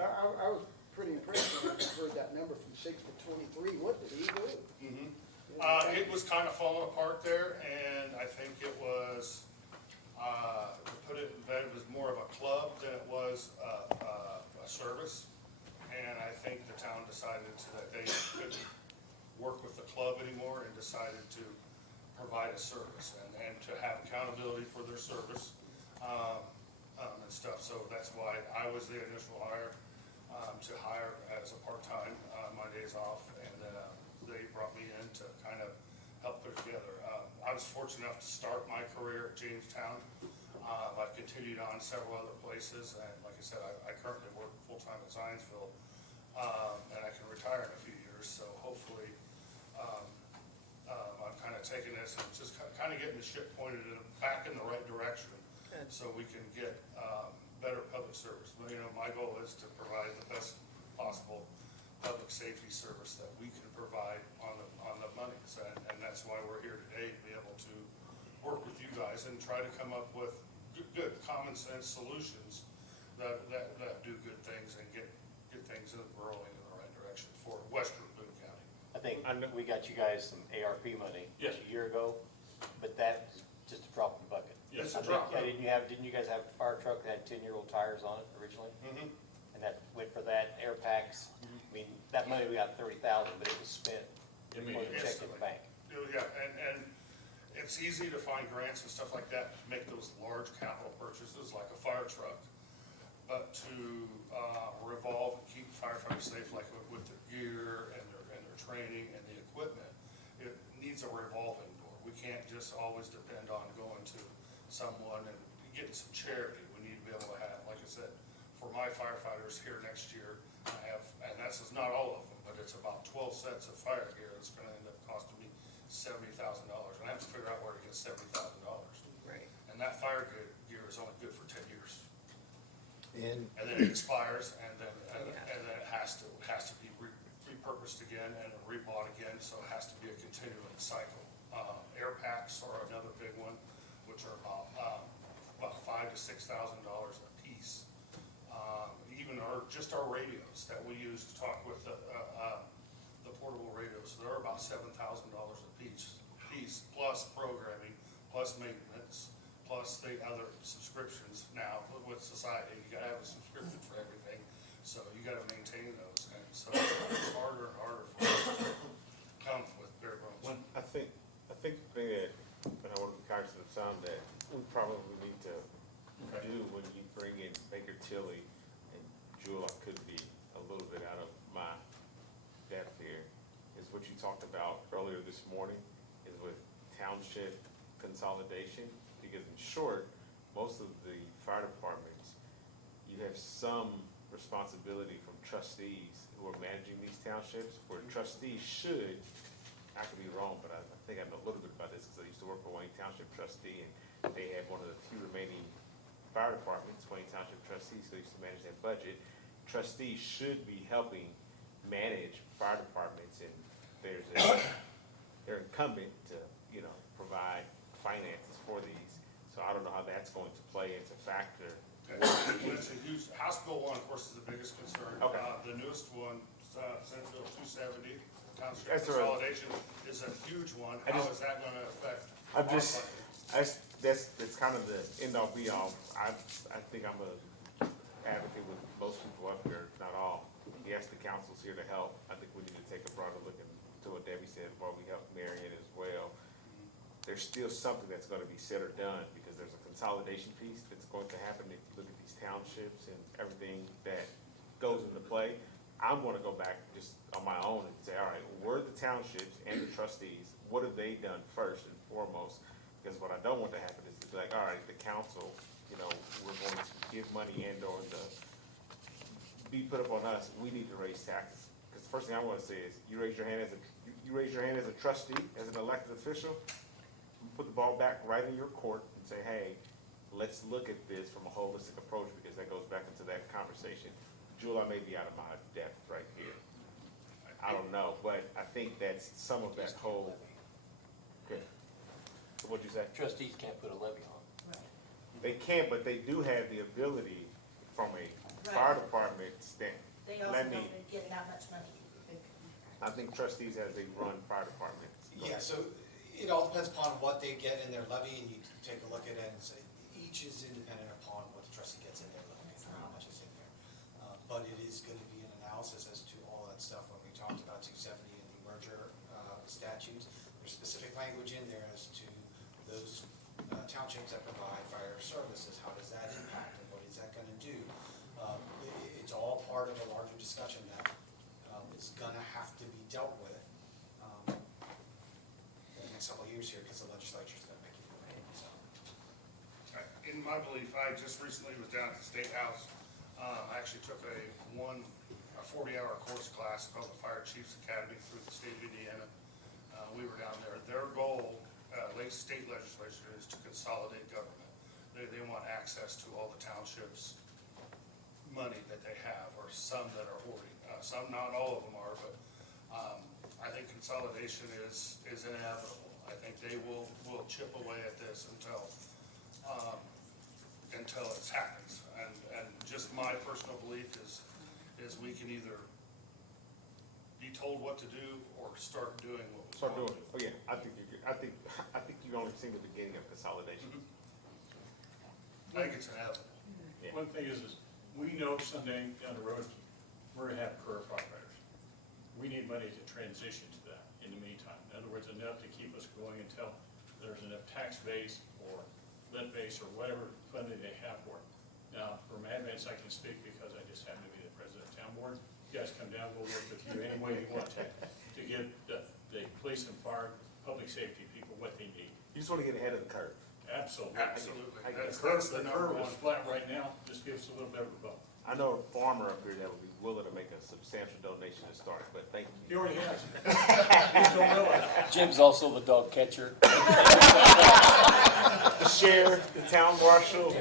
I was pretty impressed when I heard that number from 6 to 23. What did he do? It was kind of falling apart there, and I think it was, to put it in bed, it was more of a club than it was a service. And I think the town decided that they couldn't work with the club anymore and decided to provide a service and to have accountability for their service and stuff. So that's why I was the initial hire, to hire as a part-time, my days off, and then they brought me in to kind of help put it together. I was fortunate enough to start my career at Jamestown. I've continued on several other places, and like I said, I currently work full-time at Zionsville, and I can retire in a few years, so hopefully I'm kind of taking this and just kind of getting the ship pointed back in the right direction. Good. So we can get better public service. But, you know, my goal is to provide the best possible public safety service that we can provide on the monies, and that's why we're here today, to be able to work with you guys and try to come up with good common sense solutions that do good things and get things rolling in the right direction for western Boone County. I think we got you guys some ARP money Yes. a year ago, but that's just a drop in the bucket. Yes, I a drop. think- Didn't you guys have a fire truck that had 10-year-old tires on it originally? Mm-hmm. And that went for that, air packs. I mean, that money, we got 30,000, but it was spent on the Immediately. check in the bank. Yeah, and it's easy to find grants and stuff like that to make those large capital purchases, like a fire truck. But to revolve and keep firefighters safe, like with their gear and their training and the equipment, it needs a revolving door. We can't just always depend on going to someone and getting some charity. We need to be able to have, like I said, for my firefighters here next year, I have, and that's not all of them, but it's about 12 sets of fire gear. It's gonna end up costing me $70,000. And I have to figure out where to get $70,000. Right. And that fire gear is only good for 10 years. And And then it expires, and then it has to be repurposed again and rebought again, so it has to be a continuing cycle. Air packs are another big one, which are about $5,000 to $6,000 a piece. Even our radios that we use to talk with the portable radios, they're about $7,000 a piece, plus programming, plus maintenance, plus the other subscriptions. Now, with society, you gotta have a subscription for everything, so you gotta maintain those, and so it's harder and harder for us to come with bare bones. I think the thing that, and I want to be cognizant of some, that we probably need to do when you bring in Baker Tilly, and Jewel, I could be a little bit out of my depth here, is what you talked about earlier this morning, is with township consolidation, because in short, most of the fire departments, you have some responsibility from trustees who are managing these townships, where trustees should, I could be wrong, but I think I know a little bit about this, because I used to work for Wayne Township trustee, and they had one of the few remaining fire departments, Wayne Township trustees, so they used to manage that budget. Trustees should be helping manage fire departments, and they're incumbent to, provide finances for these. So I don't know how that's going to play into factor. It's a huge, House Bill 1, of course, is the biggest concern. Okay. The newest one, Senate Bill 270, township That's all right. consolidation, is a huge one. I How just- is that gonna affect? I'm our just, budget? that's kind of the end all be all. I think I'm a advocate with most people up here, not all. Yes, the council's here to help. I think we need to take a broader look into what Debbie said, while we help Marion as well. There's still something that's gonna be said or done, because there's a consolidation piece that's going to happen if you look at these townships and everything that goes into play. I'm gonna go back just on my own and say, all right, where are the townships and the trustees, what have they done first and foremost? Because what I don't want to happen is to be like, all right, the council, we're going to give money and or be put up on us, we need to raise taxes. Because the first thing I wanna say is, you raise your hand as a trustee, as an elected official, put the ball back right in your court and say, hey, let's look at this from a holistic approach, because that goes back into that conversation. Jewel, I may be out of my depth right here. I don't know, but I think that's some of that whole, okay. So what'd you say? Trustees can't put a levy on. They can't, but they do have the ability from a fire department stand. They also don't get that much money. I think trustees as they run fire departments. Yeah, so it all depends upon what they get in their levy, and you take a look at it and say, each is independent upon what the trustee gets in their levy, and how much is in there. But it is gonna be an analysis as to all that stuff. When we talked about 270 and the merger statutes, there's specific language in there as to those townships that provide fire services. How does that impact, and what is that gonna do? It's all part of a larger discussion that is gonna have to be dealt with in the next couple of years here, because the legislature's gonna make it, so. In my belief, I just recently was down at the State House. I actually took a 40-hour course class called the Fire Chiefs Academy through the state of Indiana. We were down there. Their goal, state legislature, is to consolidate government. They want access to all the townships' money that they have, or some that are hoarding. Some, not all of them are, but I think consolidation is inevitable. I think they will chip away at this until it happens. And just my personal belief is we can either be told what to do or start doing what we Start want doing to do. it. Oh, yeah, I think you've only seen the beginning of consolidation. I think it's inevitable. One thing is we know someday down the road, we're gonna have career firefighters. we need money to transition to that in the meantime. In other words, enough to keep us going until there's enough tax base or lit base or whatever funding they have for it. Now, for Mad Vance, I can speak because I just happen to be the president of town board. You guys come down, we'll work with you any way you want to give the police and fire, public safety people what they need. You just wanna get ahead of the curve. Absolutely. Absolutely. The That's curve the is number one. flat right now, just gives us a little bit of a bump. I know a farmer up here that would be willing to make a substantial donation to start, but thank you. He already has. You just don't realize it. Jim's also the dog catcher. The sheriff, the town marshal,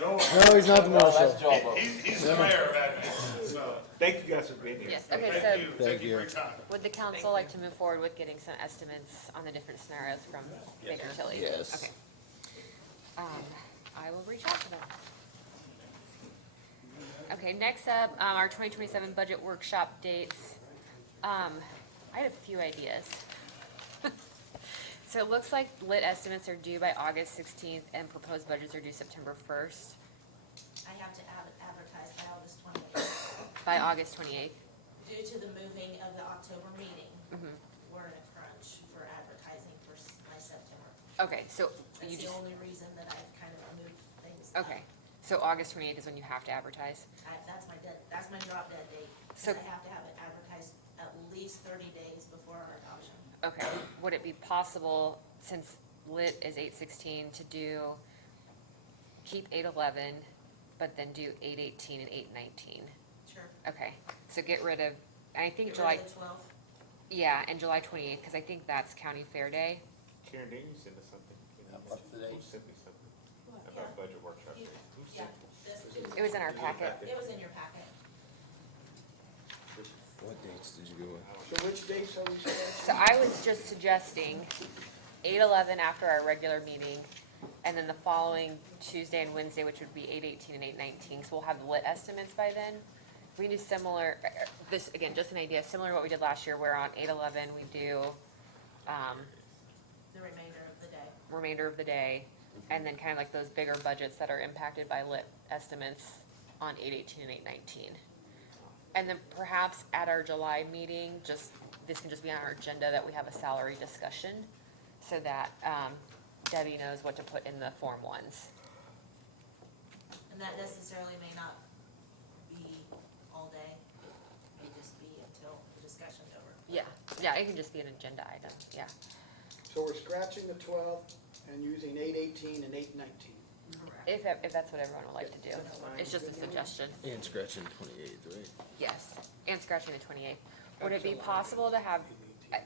No, No, he's not the marshal. He's the mayor of Advance, so, thank you guys for being here. Yes, okay, thank you, so thank you for your time. would the council like to move forward with getting some estimates on the different scenarios from Baker Tilly? Yes. Okay. I will reach out to them. Okay, next up, our 2027 budget workshop dates. I had a few ideas. So it looks like lit estimates are due by August 16th and proposed budgets are due September 1st. I have to advertise by August 28th. By August 28th. Due to the moving of the October meeting, Mhm. we're in a crunch for advertising for my September. Okay, so you That's the just, only reason that I've kind of moved things. up. okay, so August 28th is when you have to advertise? That's my drop dead date. So- Because I have to have it advertised at least 30 days before our adoption. Okay, would it be possible, since lit is 8/16, to keep 8/11, but then do 8/18 and 8/19? Sure. Okay, so get rid of, and I think Get July, rid of the 12th. yeah, and July 28th, because I think that's County Fair Day. Karen, didn't you send us something? What's the date? Who sent me something Yeah. about budget workshop day? Who Yeah, sent it? It was in our packet. It was in your packet. What dates did you go with? So which dates are we suggesting? So I was just suggesting 8/11 after our regular meeting, and then the following Tuesday and Wednesday, which would be 8/18 and 8/19, so we'll have the lit estimates by then. We can do similar, this, again, just an idea, similar to what we did last year, where on 8/11, we do, The remainder of the day. remainder of the day, and then kind of like those bigger budgets that are impacted by lit estimates on 8/18 and 8/19. And then perhaps at our July meeting, this can just be on our agenda, that we have a salary discussion, so that Debbie knows what to put in the Form 1s. And that necessarily may not be all day. It may just be until the discussion's over. Yeah, it can just be an agenda item, yeah. So we're scratching the 12th and using 8/18 and 8/19. Correct. If that's what everyone would like to do. It's just a suggestion. And scratching 28th, right? Yes, and scratching the 28th. Would it be possible to have,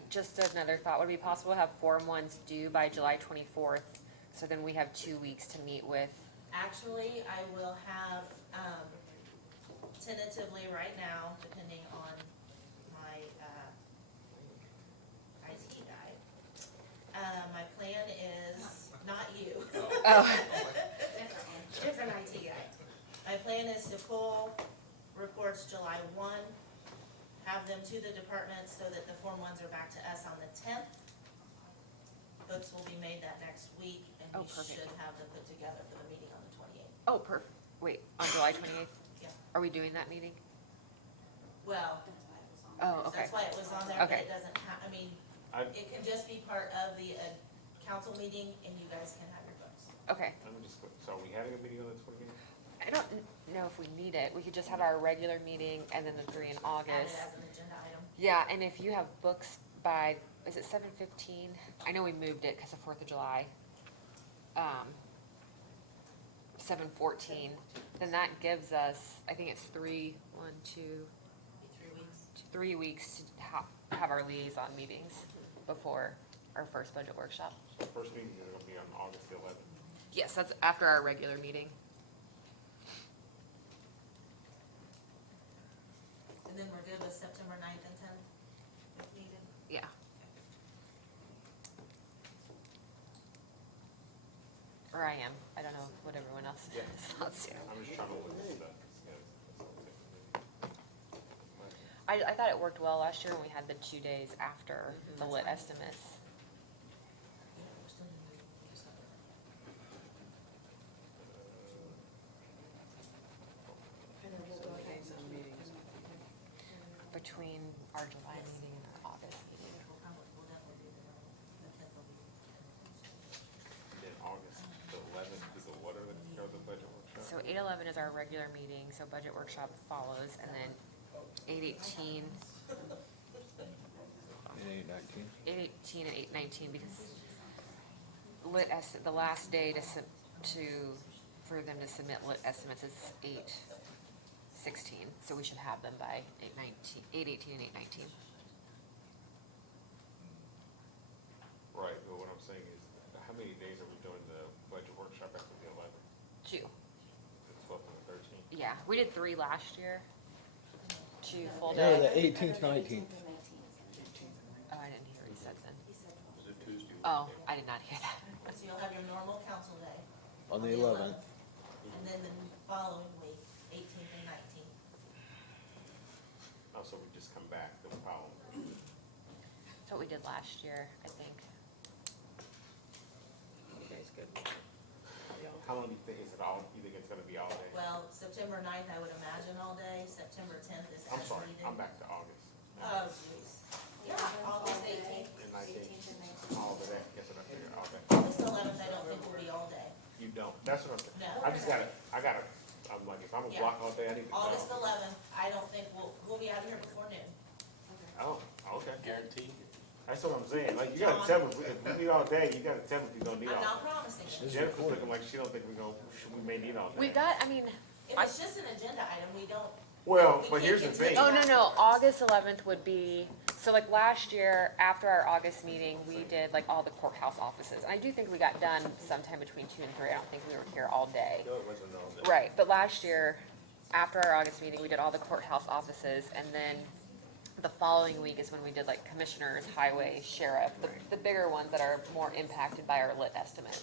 just another thought, would it be possible to have Form 1s due by July 24th? So then we have 2 weeks to meet with, Actually, I will have, tentatively right now, depending on my, IT guy. My plan is, not you. Different IT guy. My plan is to pull reports July 1, have them to the departments so that the Form 1s are back to us on the 10th. Books will be made that next week, and Oh, we perfect. should have them put together for the meeting on the 28th. oh, perfect, wait, on July 28th? Yeah. Are we doing that meeting? Well, Oh, okay. that's why it was on there, but Okay. it doesn't I mean, I- it can just be part of the, council meeting, and you guys can have your books. Okay, Let me just, so are we having a meeting on the 28th? I don't know if we need it. We could just have our regular meeting and then the 3 in Add August. it as an agenda item. Yeah, and if you have books by, is it 7:15? I know we moved it because of 4th of July. 7:14, then that gives us, I think it's 3 weeks to have our liaison meetings before our first budget workshop. So first meeting is gonna be on August the 11th. Yes, that's after our regular meeting. And then we're good with September 9th and 10th, if needed. Yeah. Or I am. I don't know what everyone else Yeah. thoughts do. I'm just trying to look at stuff. I thought it worked well last year when we had the 2 days after the lit estimates. Yeah, we're still in the December. Between our July 8/11 is our regular meeting, so budget workshop follows, and then 8/18, 8/19. 8/18 and 8/19, because the last day for them to submit lit estimates is 8/16, so we should have them by 8/18 and 8/19. Right, but what I'm saying is, how many days are we doing the budget workshop after the 11th? 2. The 12th and the 13th? Yeah, we did 3 last year. 2 full No, day. the 18th, 19th. Oh, I didn't hear what he said then. Was it Tuesday? Oh, I did not hear that. So you'll have your normal council day. On the 11th. And then the following week, 18th and 19th. Also, we just come back the following. That's what we did last year, I think. Okay, it's good. How long do you think is it all, you think it's gonna be all day? Well, September 9th, I would imagine all day. September 10th is I'm as sorry, needed. I'm back to August. Oh, jeez. Yeah, August 18th. And 19th, all of that, guess what I figured, all day. August 11th, I don't think will be all day. You don't, that's what I'm saying. No. I just gotta, I'm like, if I'm gonna Yeah. block all day, I need to know. August 11th, I don't think we'll be out of here before noon. Oh, okay. Guaranteed. That's what I'm saying, like, you gotta tell me, if we need all day, you gotta tell me if you're gonna need I'm all not day. promising it. Jennifer's looking like she don't think we may need all day. We got, I mean, If it's just an agenda item, we don't, Well, we but can't here's the get thing. to oh, no, August 11th would be, so like last year, after our August meeting, we did like all the courthouse offices. And I do think we got done sometime between 2 and 3. I don't think we were here all day. No, it wasn't all day. Right, but last year, after our August meeting, we did all the courthouse offices, and then the following week is when we did like commissioners, highway, sheriff, the bigger ones that are more impacted by our lit estimate.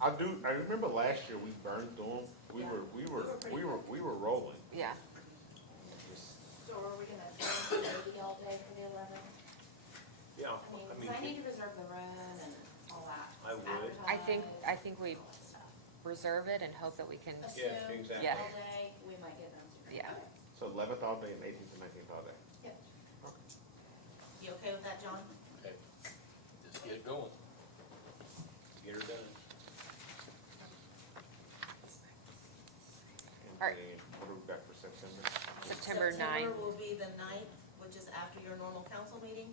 I remember last year we burned through them, we were rolling. Yeah. So are we gonna film maybe all day for the 11th? Yeah, I mean, 'cause I need to reserve the room and all that. I would. I think we reserve it and hope that we can, Yeah, Assume exactly. Yeah. all day, we might get done sooner. yeah. So 11th all day and 18th and 19th all day. you okay with that, John? Okay, just get it going. Get her done. And Alright. then what are we back for September? September 9th. September will be the 9th, which is after your normal council meeting.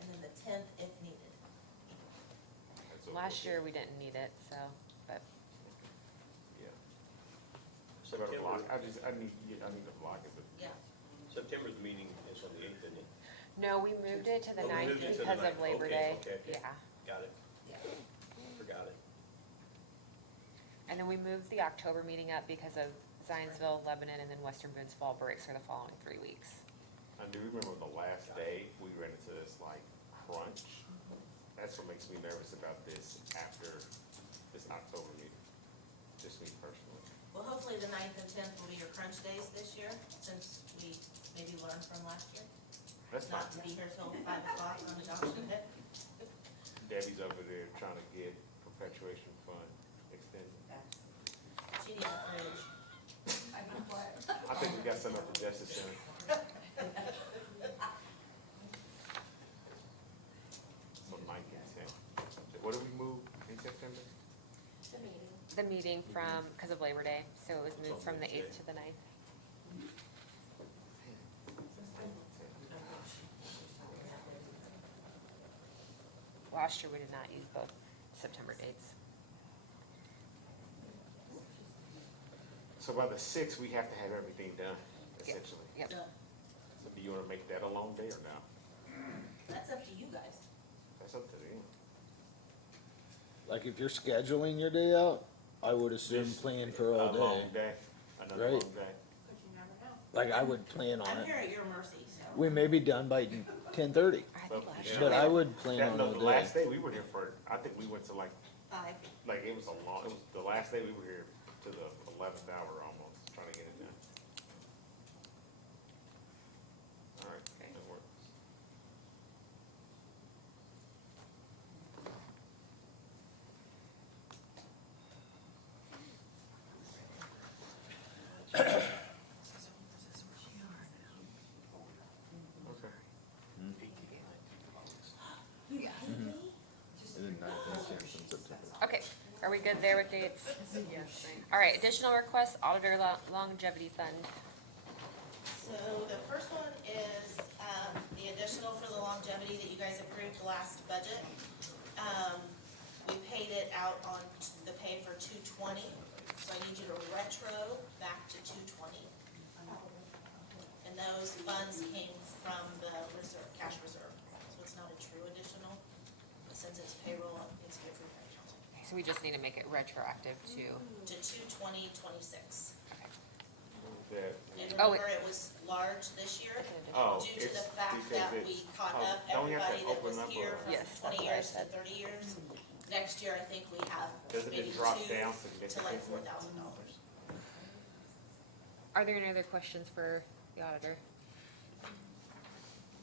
And then the 10th if needed. That's okay. Last year, we didn't need it, so, but, Yeah. So I gotta block, September, I need to block it, but Yeah. September's meeting is on the 8th, isn't it? no, we moved it to the Oh, we 9th moved it to the because of 9th. Labor Okay, Day. okay. Yeah. Got it. Forgot it. And then we moved the October meeting up because of Zionsville, Lebanon, and then Western Boone's fall breaks for the following 3 weeks. I do remember the last day, we ran into this like crunch. That's what makes me nervous about this after this October meeting, just me personally. Well, hopefully the 9th and 10th will be your crunch days this year, since we maybe learned from last year. That's fine. Not to be here till 5 o'clock on adoption day. Debbie's over there trying to get perpetuation fund extended. She needs a fridge. I think we got something up to Justice Center. So 9th and 10th. What do we move in September? The meeting. The meeting from, because of Labor Day, so it was moved from the 8th to the 9th. Last year, we did not use both September dates. So by the 6th, we have to have everything done, essentially. Yep. Done. So do you wanna make that a long day or no? That's up to you guys. That's up to them. Like if you're scheduling your day out, I would assume This- plan for all A long day. day, another Right. long day. But you never know. Like I would plan on I'm it. here at your mercy, so. We may be done by 10:30, I But, think last yeah. year. but I would plan That, on no, all the day. last day we were here for, I think we went to like 5. it was the last day we were here to the 11th hour almost, trying to get it done. All right, that works. Okay. And then 9th and 10th in September. Are we good there with dates? Yes. All right, additional requests, auditor longevity fund. So the first one is, the additional for the longevity that you guys approved last budget. We paid it out on the pay for 2/20, so I need you to retro back to 2/20. And those funds came from the reserve, cash reserve, so it's not a true additional, but since it's payroll, it needs to be approved by council. So we just need to make it retroactive to, To 2/20/26. That, And Oh, remember, it was large this year, oh, due to it's the fact because that it's, we caught oh, up don't we have to everybody that was open up here a- from Yes, that's 20 what I years to said. 30 years. Next year, I think we have Doesn't maybe it drop two down so you get to the like difference? $4,000. are there any other questions for the auditor?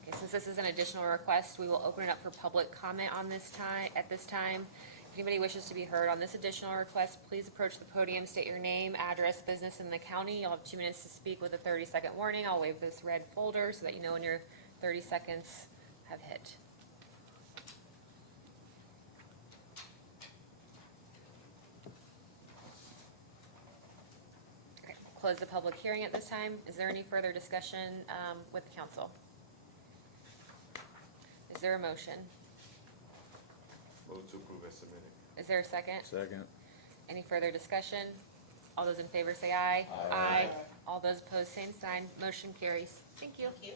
Okay, since this is an additional request, we will open it up for public comment on this time, at this time. If anybody wishes to be heard on this additional request, please approach the podium, state your name, address, business in the county. You'll have 2 minutes to speak with a 30-second warning. I'll wave this red folder so that you know when your 30 seconds have hit. Okay, close the public hearing at this time. Is there any further discussion with the council? Is there a motion? move to approve as submitted. Is there a second? Second. Any further discussion? All those in favor say aye. Aye. All those opposed, same sign. Motion carries. Thank you. Thank you.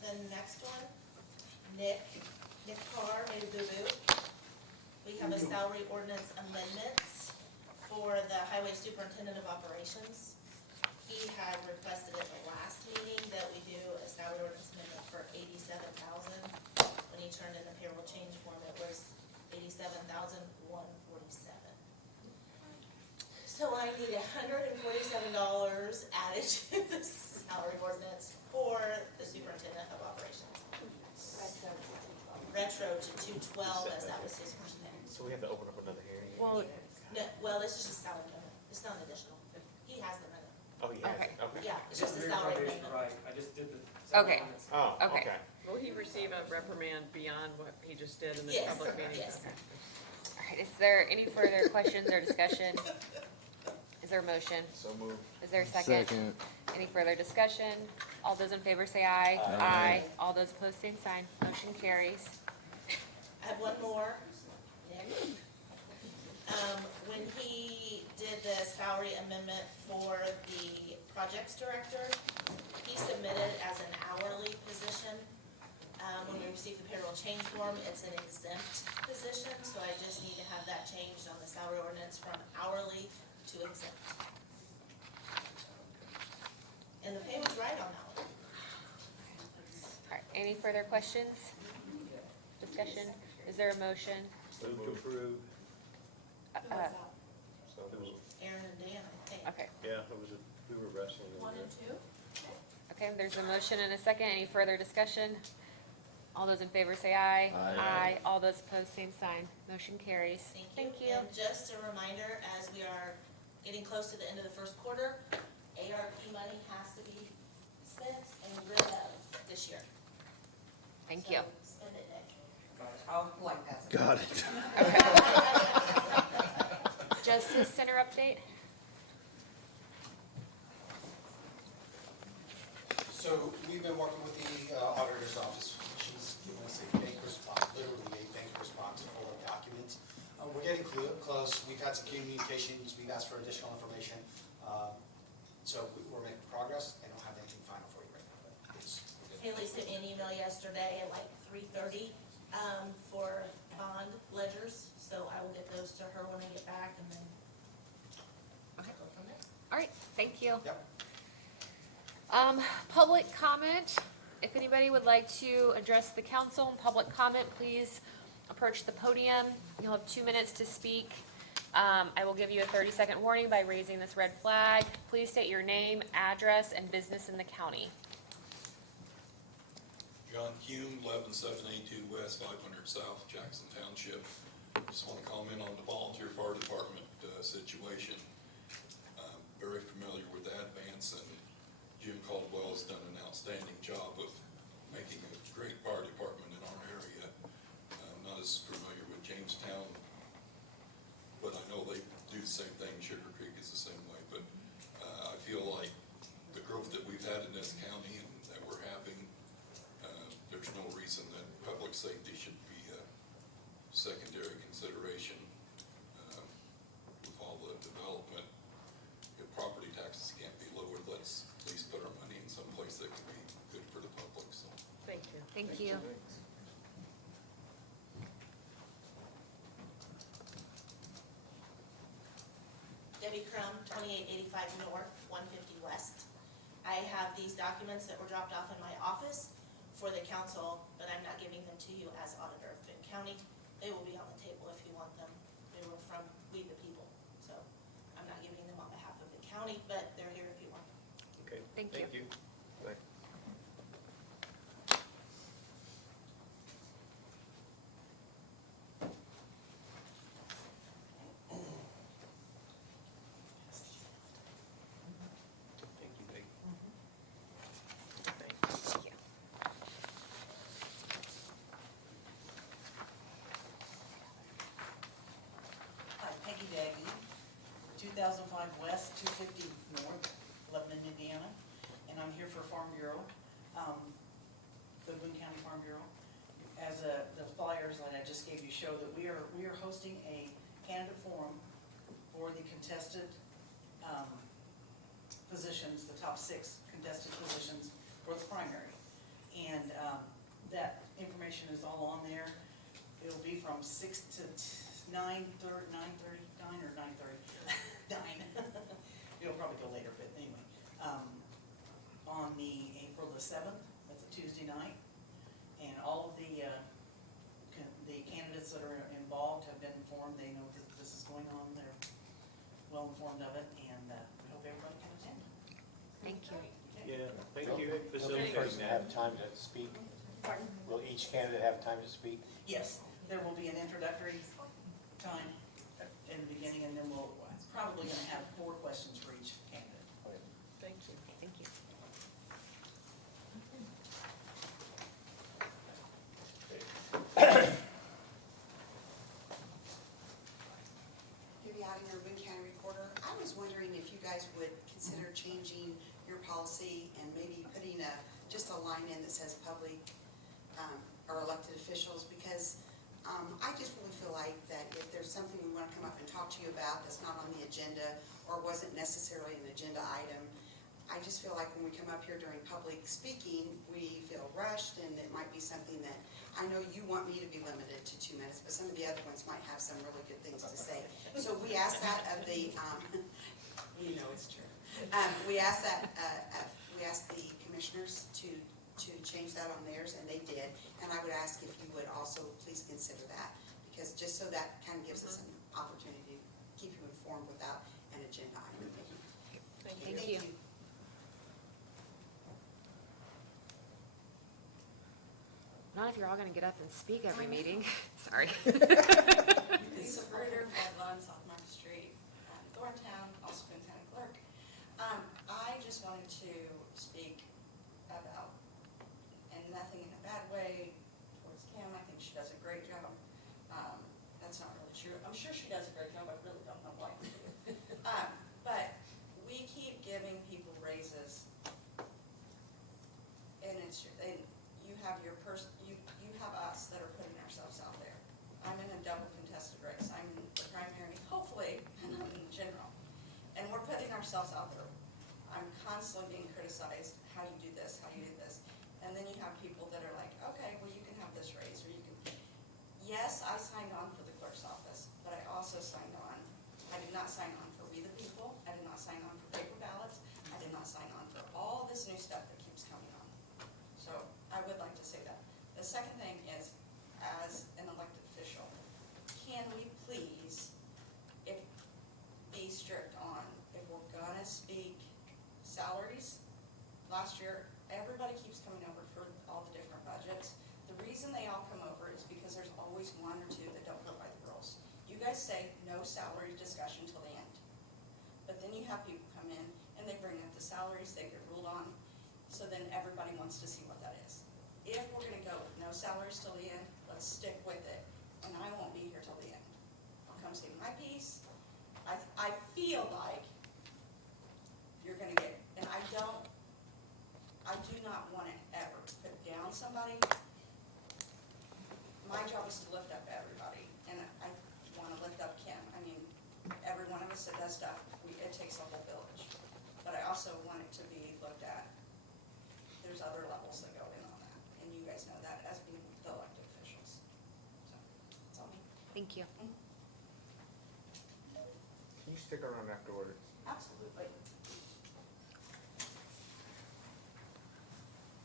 The next one, Nick Carr made a boo-boo. We have a salary ordinance amendments for the highway superintendent of operations. He had requested at the last meeting that we do a salary ordinance amendment for $87,000. When he turned in the payroll change form, it was $87,147. So I need $147 added to the salary ordinance for the superintendent of operations. Retro to 2/12, as that was his first pay. So we have to open up another hearing? Well, No, well, this is just salary amendment, it's not an additional, he has the amendment, Oh, he has Okay. it, okay. yeah, it's Just just a the salary foundation, amendment. right, I just did the. Okay. Oh, Okay. okay. Will he receive a reprimand beyond what he just did in this Yes, public meeting? yes. Okay. All right, is there any further questions or discussion? Is there a motion? So moved. Is there a second? Second. Any further discussion? All those in favor say aye. Aye. All those opposed, same sign. Motion carries. I have one more, Nick. When he did the salary amendment for the projects director, he submitted as an hourly position. When we received the payroll change form, it's an exempt position, so I just need to have that changed on the salary ordinance from hourly to exempt. And the pay was right on that one. All right, any further questions? Discussion? Is there a motion? Move to approve. Who was that? So it was, Aaron and Dan, I think. Okay, yeah, it was, we were wrestling. a 1 little and bit. 2? okay, there's a motion and a second. Any further discussion? All those in favor say aye. Aye. All those opposed, same sign. Motion carries. Thank you. And just a reminder, as we are getting close to the end of the first quarter, ARP money has to be spent and rid of this year. Thank you. So spend it, Nick. I'll like that. Got it. Justice Center update? So we've been working with the auditor's office. She's given us a bank response, literally a bank response full of documents. We're getting close. We've had some communications. We've asked for additional information. So we're making progress. I don't have anything final for you right now, but it's. Haley sent me an email yesterday at like 3:30 for bond ledgers, so I will get those to her when I get back and then Okay. go from there. All right, thank you. Yep. Public comment. If anybody would like to address the council in public comment, please approach the podium. You'll have 2 minutes to speak. I will give you a 30-second warning by raising this red flag. Please state your name, address, and business in the county. John Hume, 11782 West, 500 South, Jackson Township. Just want to comment on the volunteer fire department situation. Very familiar with Advance, and Jim Caldwell has done an outstanding job of making a great fire department in our area. I'm not as familiar with Jamestown, but the same thing, Sugar Creek is the same way, but, I feel like the growth that we've had in this county and that we're having, there's no reason that public safety should be a secondary consideration. With all the development, if property taxes can't be lowered, let's at least put our money in some place that can be good for the public, so. Thank you. Thank you. Debbie Crum, 2885 North, 150 West. I have these documents that were dropped off in my office for the council, but I'm not giving them to you as auditor of Boone County. They will be on the table if you want them. They were from We the People, so I'm not giving them on behalf of the county, but they're here if you want them. Okay, Thank you. thank you. Bye. Thank you, Peggy. Thank you. Hi, Peggy Daggy, 2005 West, 250 North, Lebanon, Indiana, and I'm here for Farm Bureau, the Boone County Farm Bureau. As the flyers that I just gave you show that we are hosting a candidate forum for the contested positions, the top 6 contested positions for the primary. And that information is all on there. It'll be from 6 to 9:30, 9 or 9:30, 9. It'll probably go later, but anyway. On the April the 7th, that's a Tuesday night. And all of the candidates that are involved have been informed. They know that this is going on. They're well informed of it, and I hope everybody can attend. Thank you. Yeah, thank you. Will each Facilitating person that. have time to speak? Pardon? Will each candidate have time to speak? Yes, there will be an introductory time in the beginning, and then we'll probably gonna have 4 questions for each candidate. Thank you. Thank you. Vivi Ottinger, Boone County Recorder. I was wondering if you guys would consider changing your policy and maybe putting just a line in that says public or elected officials, because I just really feel like that if there's something we want to come up and talk to you about that's not on the agenda or wasn't necessarily an agenda item, I just feel like when we come up here during public speaking, we feel rushed, and it might be something that, I know you want me to be limited to 2 minutes, but some of the other ones might have some really good things to say. So we asked that of the, you know it's true. We asked that, we asked the commissioners to change that on theirs, and they did. And I would ask if you would also please consider that, because just so that kind of gives us an opportunity to keep you informed without an agenda item. Thank you. Not if you're all gonna get up and speak every meeting. Sorry. Lisa Bruder, Bedlawn, South Market Street, Thorntown, also Boone County Clerk. I just wanted to speak about, and nothing in a bad way towards Kim. I think she does a great job. That's not really true. I'm sure she does a great job. I really don't know why. But we keep giving people raises, and you have your you have us that are putting ourselves out there. I'm in a double contested race. I'm in the primary, hopefully, and I'm in the general. And we're putting ourselves out there. I'm constantly being criticized, how you do this, how you do this. And then you have people that are like, okay, well, you can have this raise, or you can. Yes, I signed on for the clerk's office, but I also signed on, I did not sign on for We the People, I did not sign on for paper ballots, I did not sign on for all this new stuff that keeps coming on. So I would like to say that. The second thing is, as an elected official, can we please, be strict on, if we're gonna speak salaries? Last year, everybody keeps coming over for all the different budgets. The reason they all come over is because there's always 1 or 2 that don't go by the rules. You guys say no salary discussion till the end. But then you have people come in and they bring up the salaries, they get ruled on, so then everybody wants to see what that is. If we're gonna go with no salaries till the end, let's stick with it, and I won't be here till the end. I'll come state my piece. I Thank you. Can you stick around afterwards? Absolutely.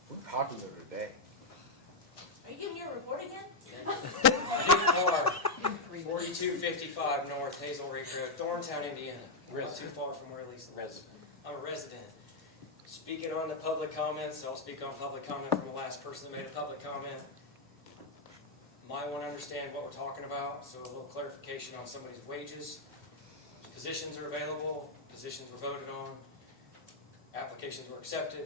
We're popular today. Are you giving your report again? DPR 4255 North Hazel Ridge Road, Thorntown, Indiana. Not too far from where Lisa lives. I'm a resident. Speaking on the public comments, I'll speak on public comment from the last person that made a public comment. Might want to understand what we're talking about, so a little clarification on somebody's wages. Positions are available, positions were voted on, applications were accepted.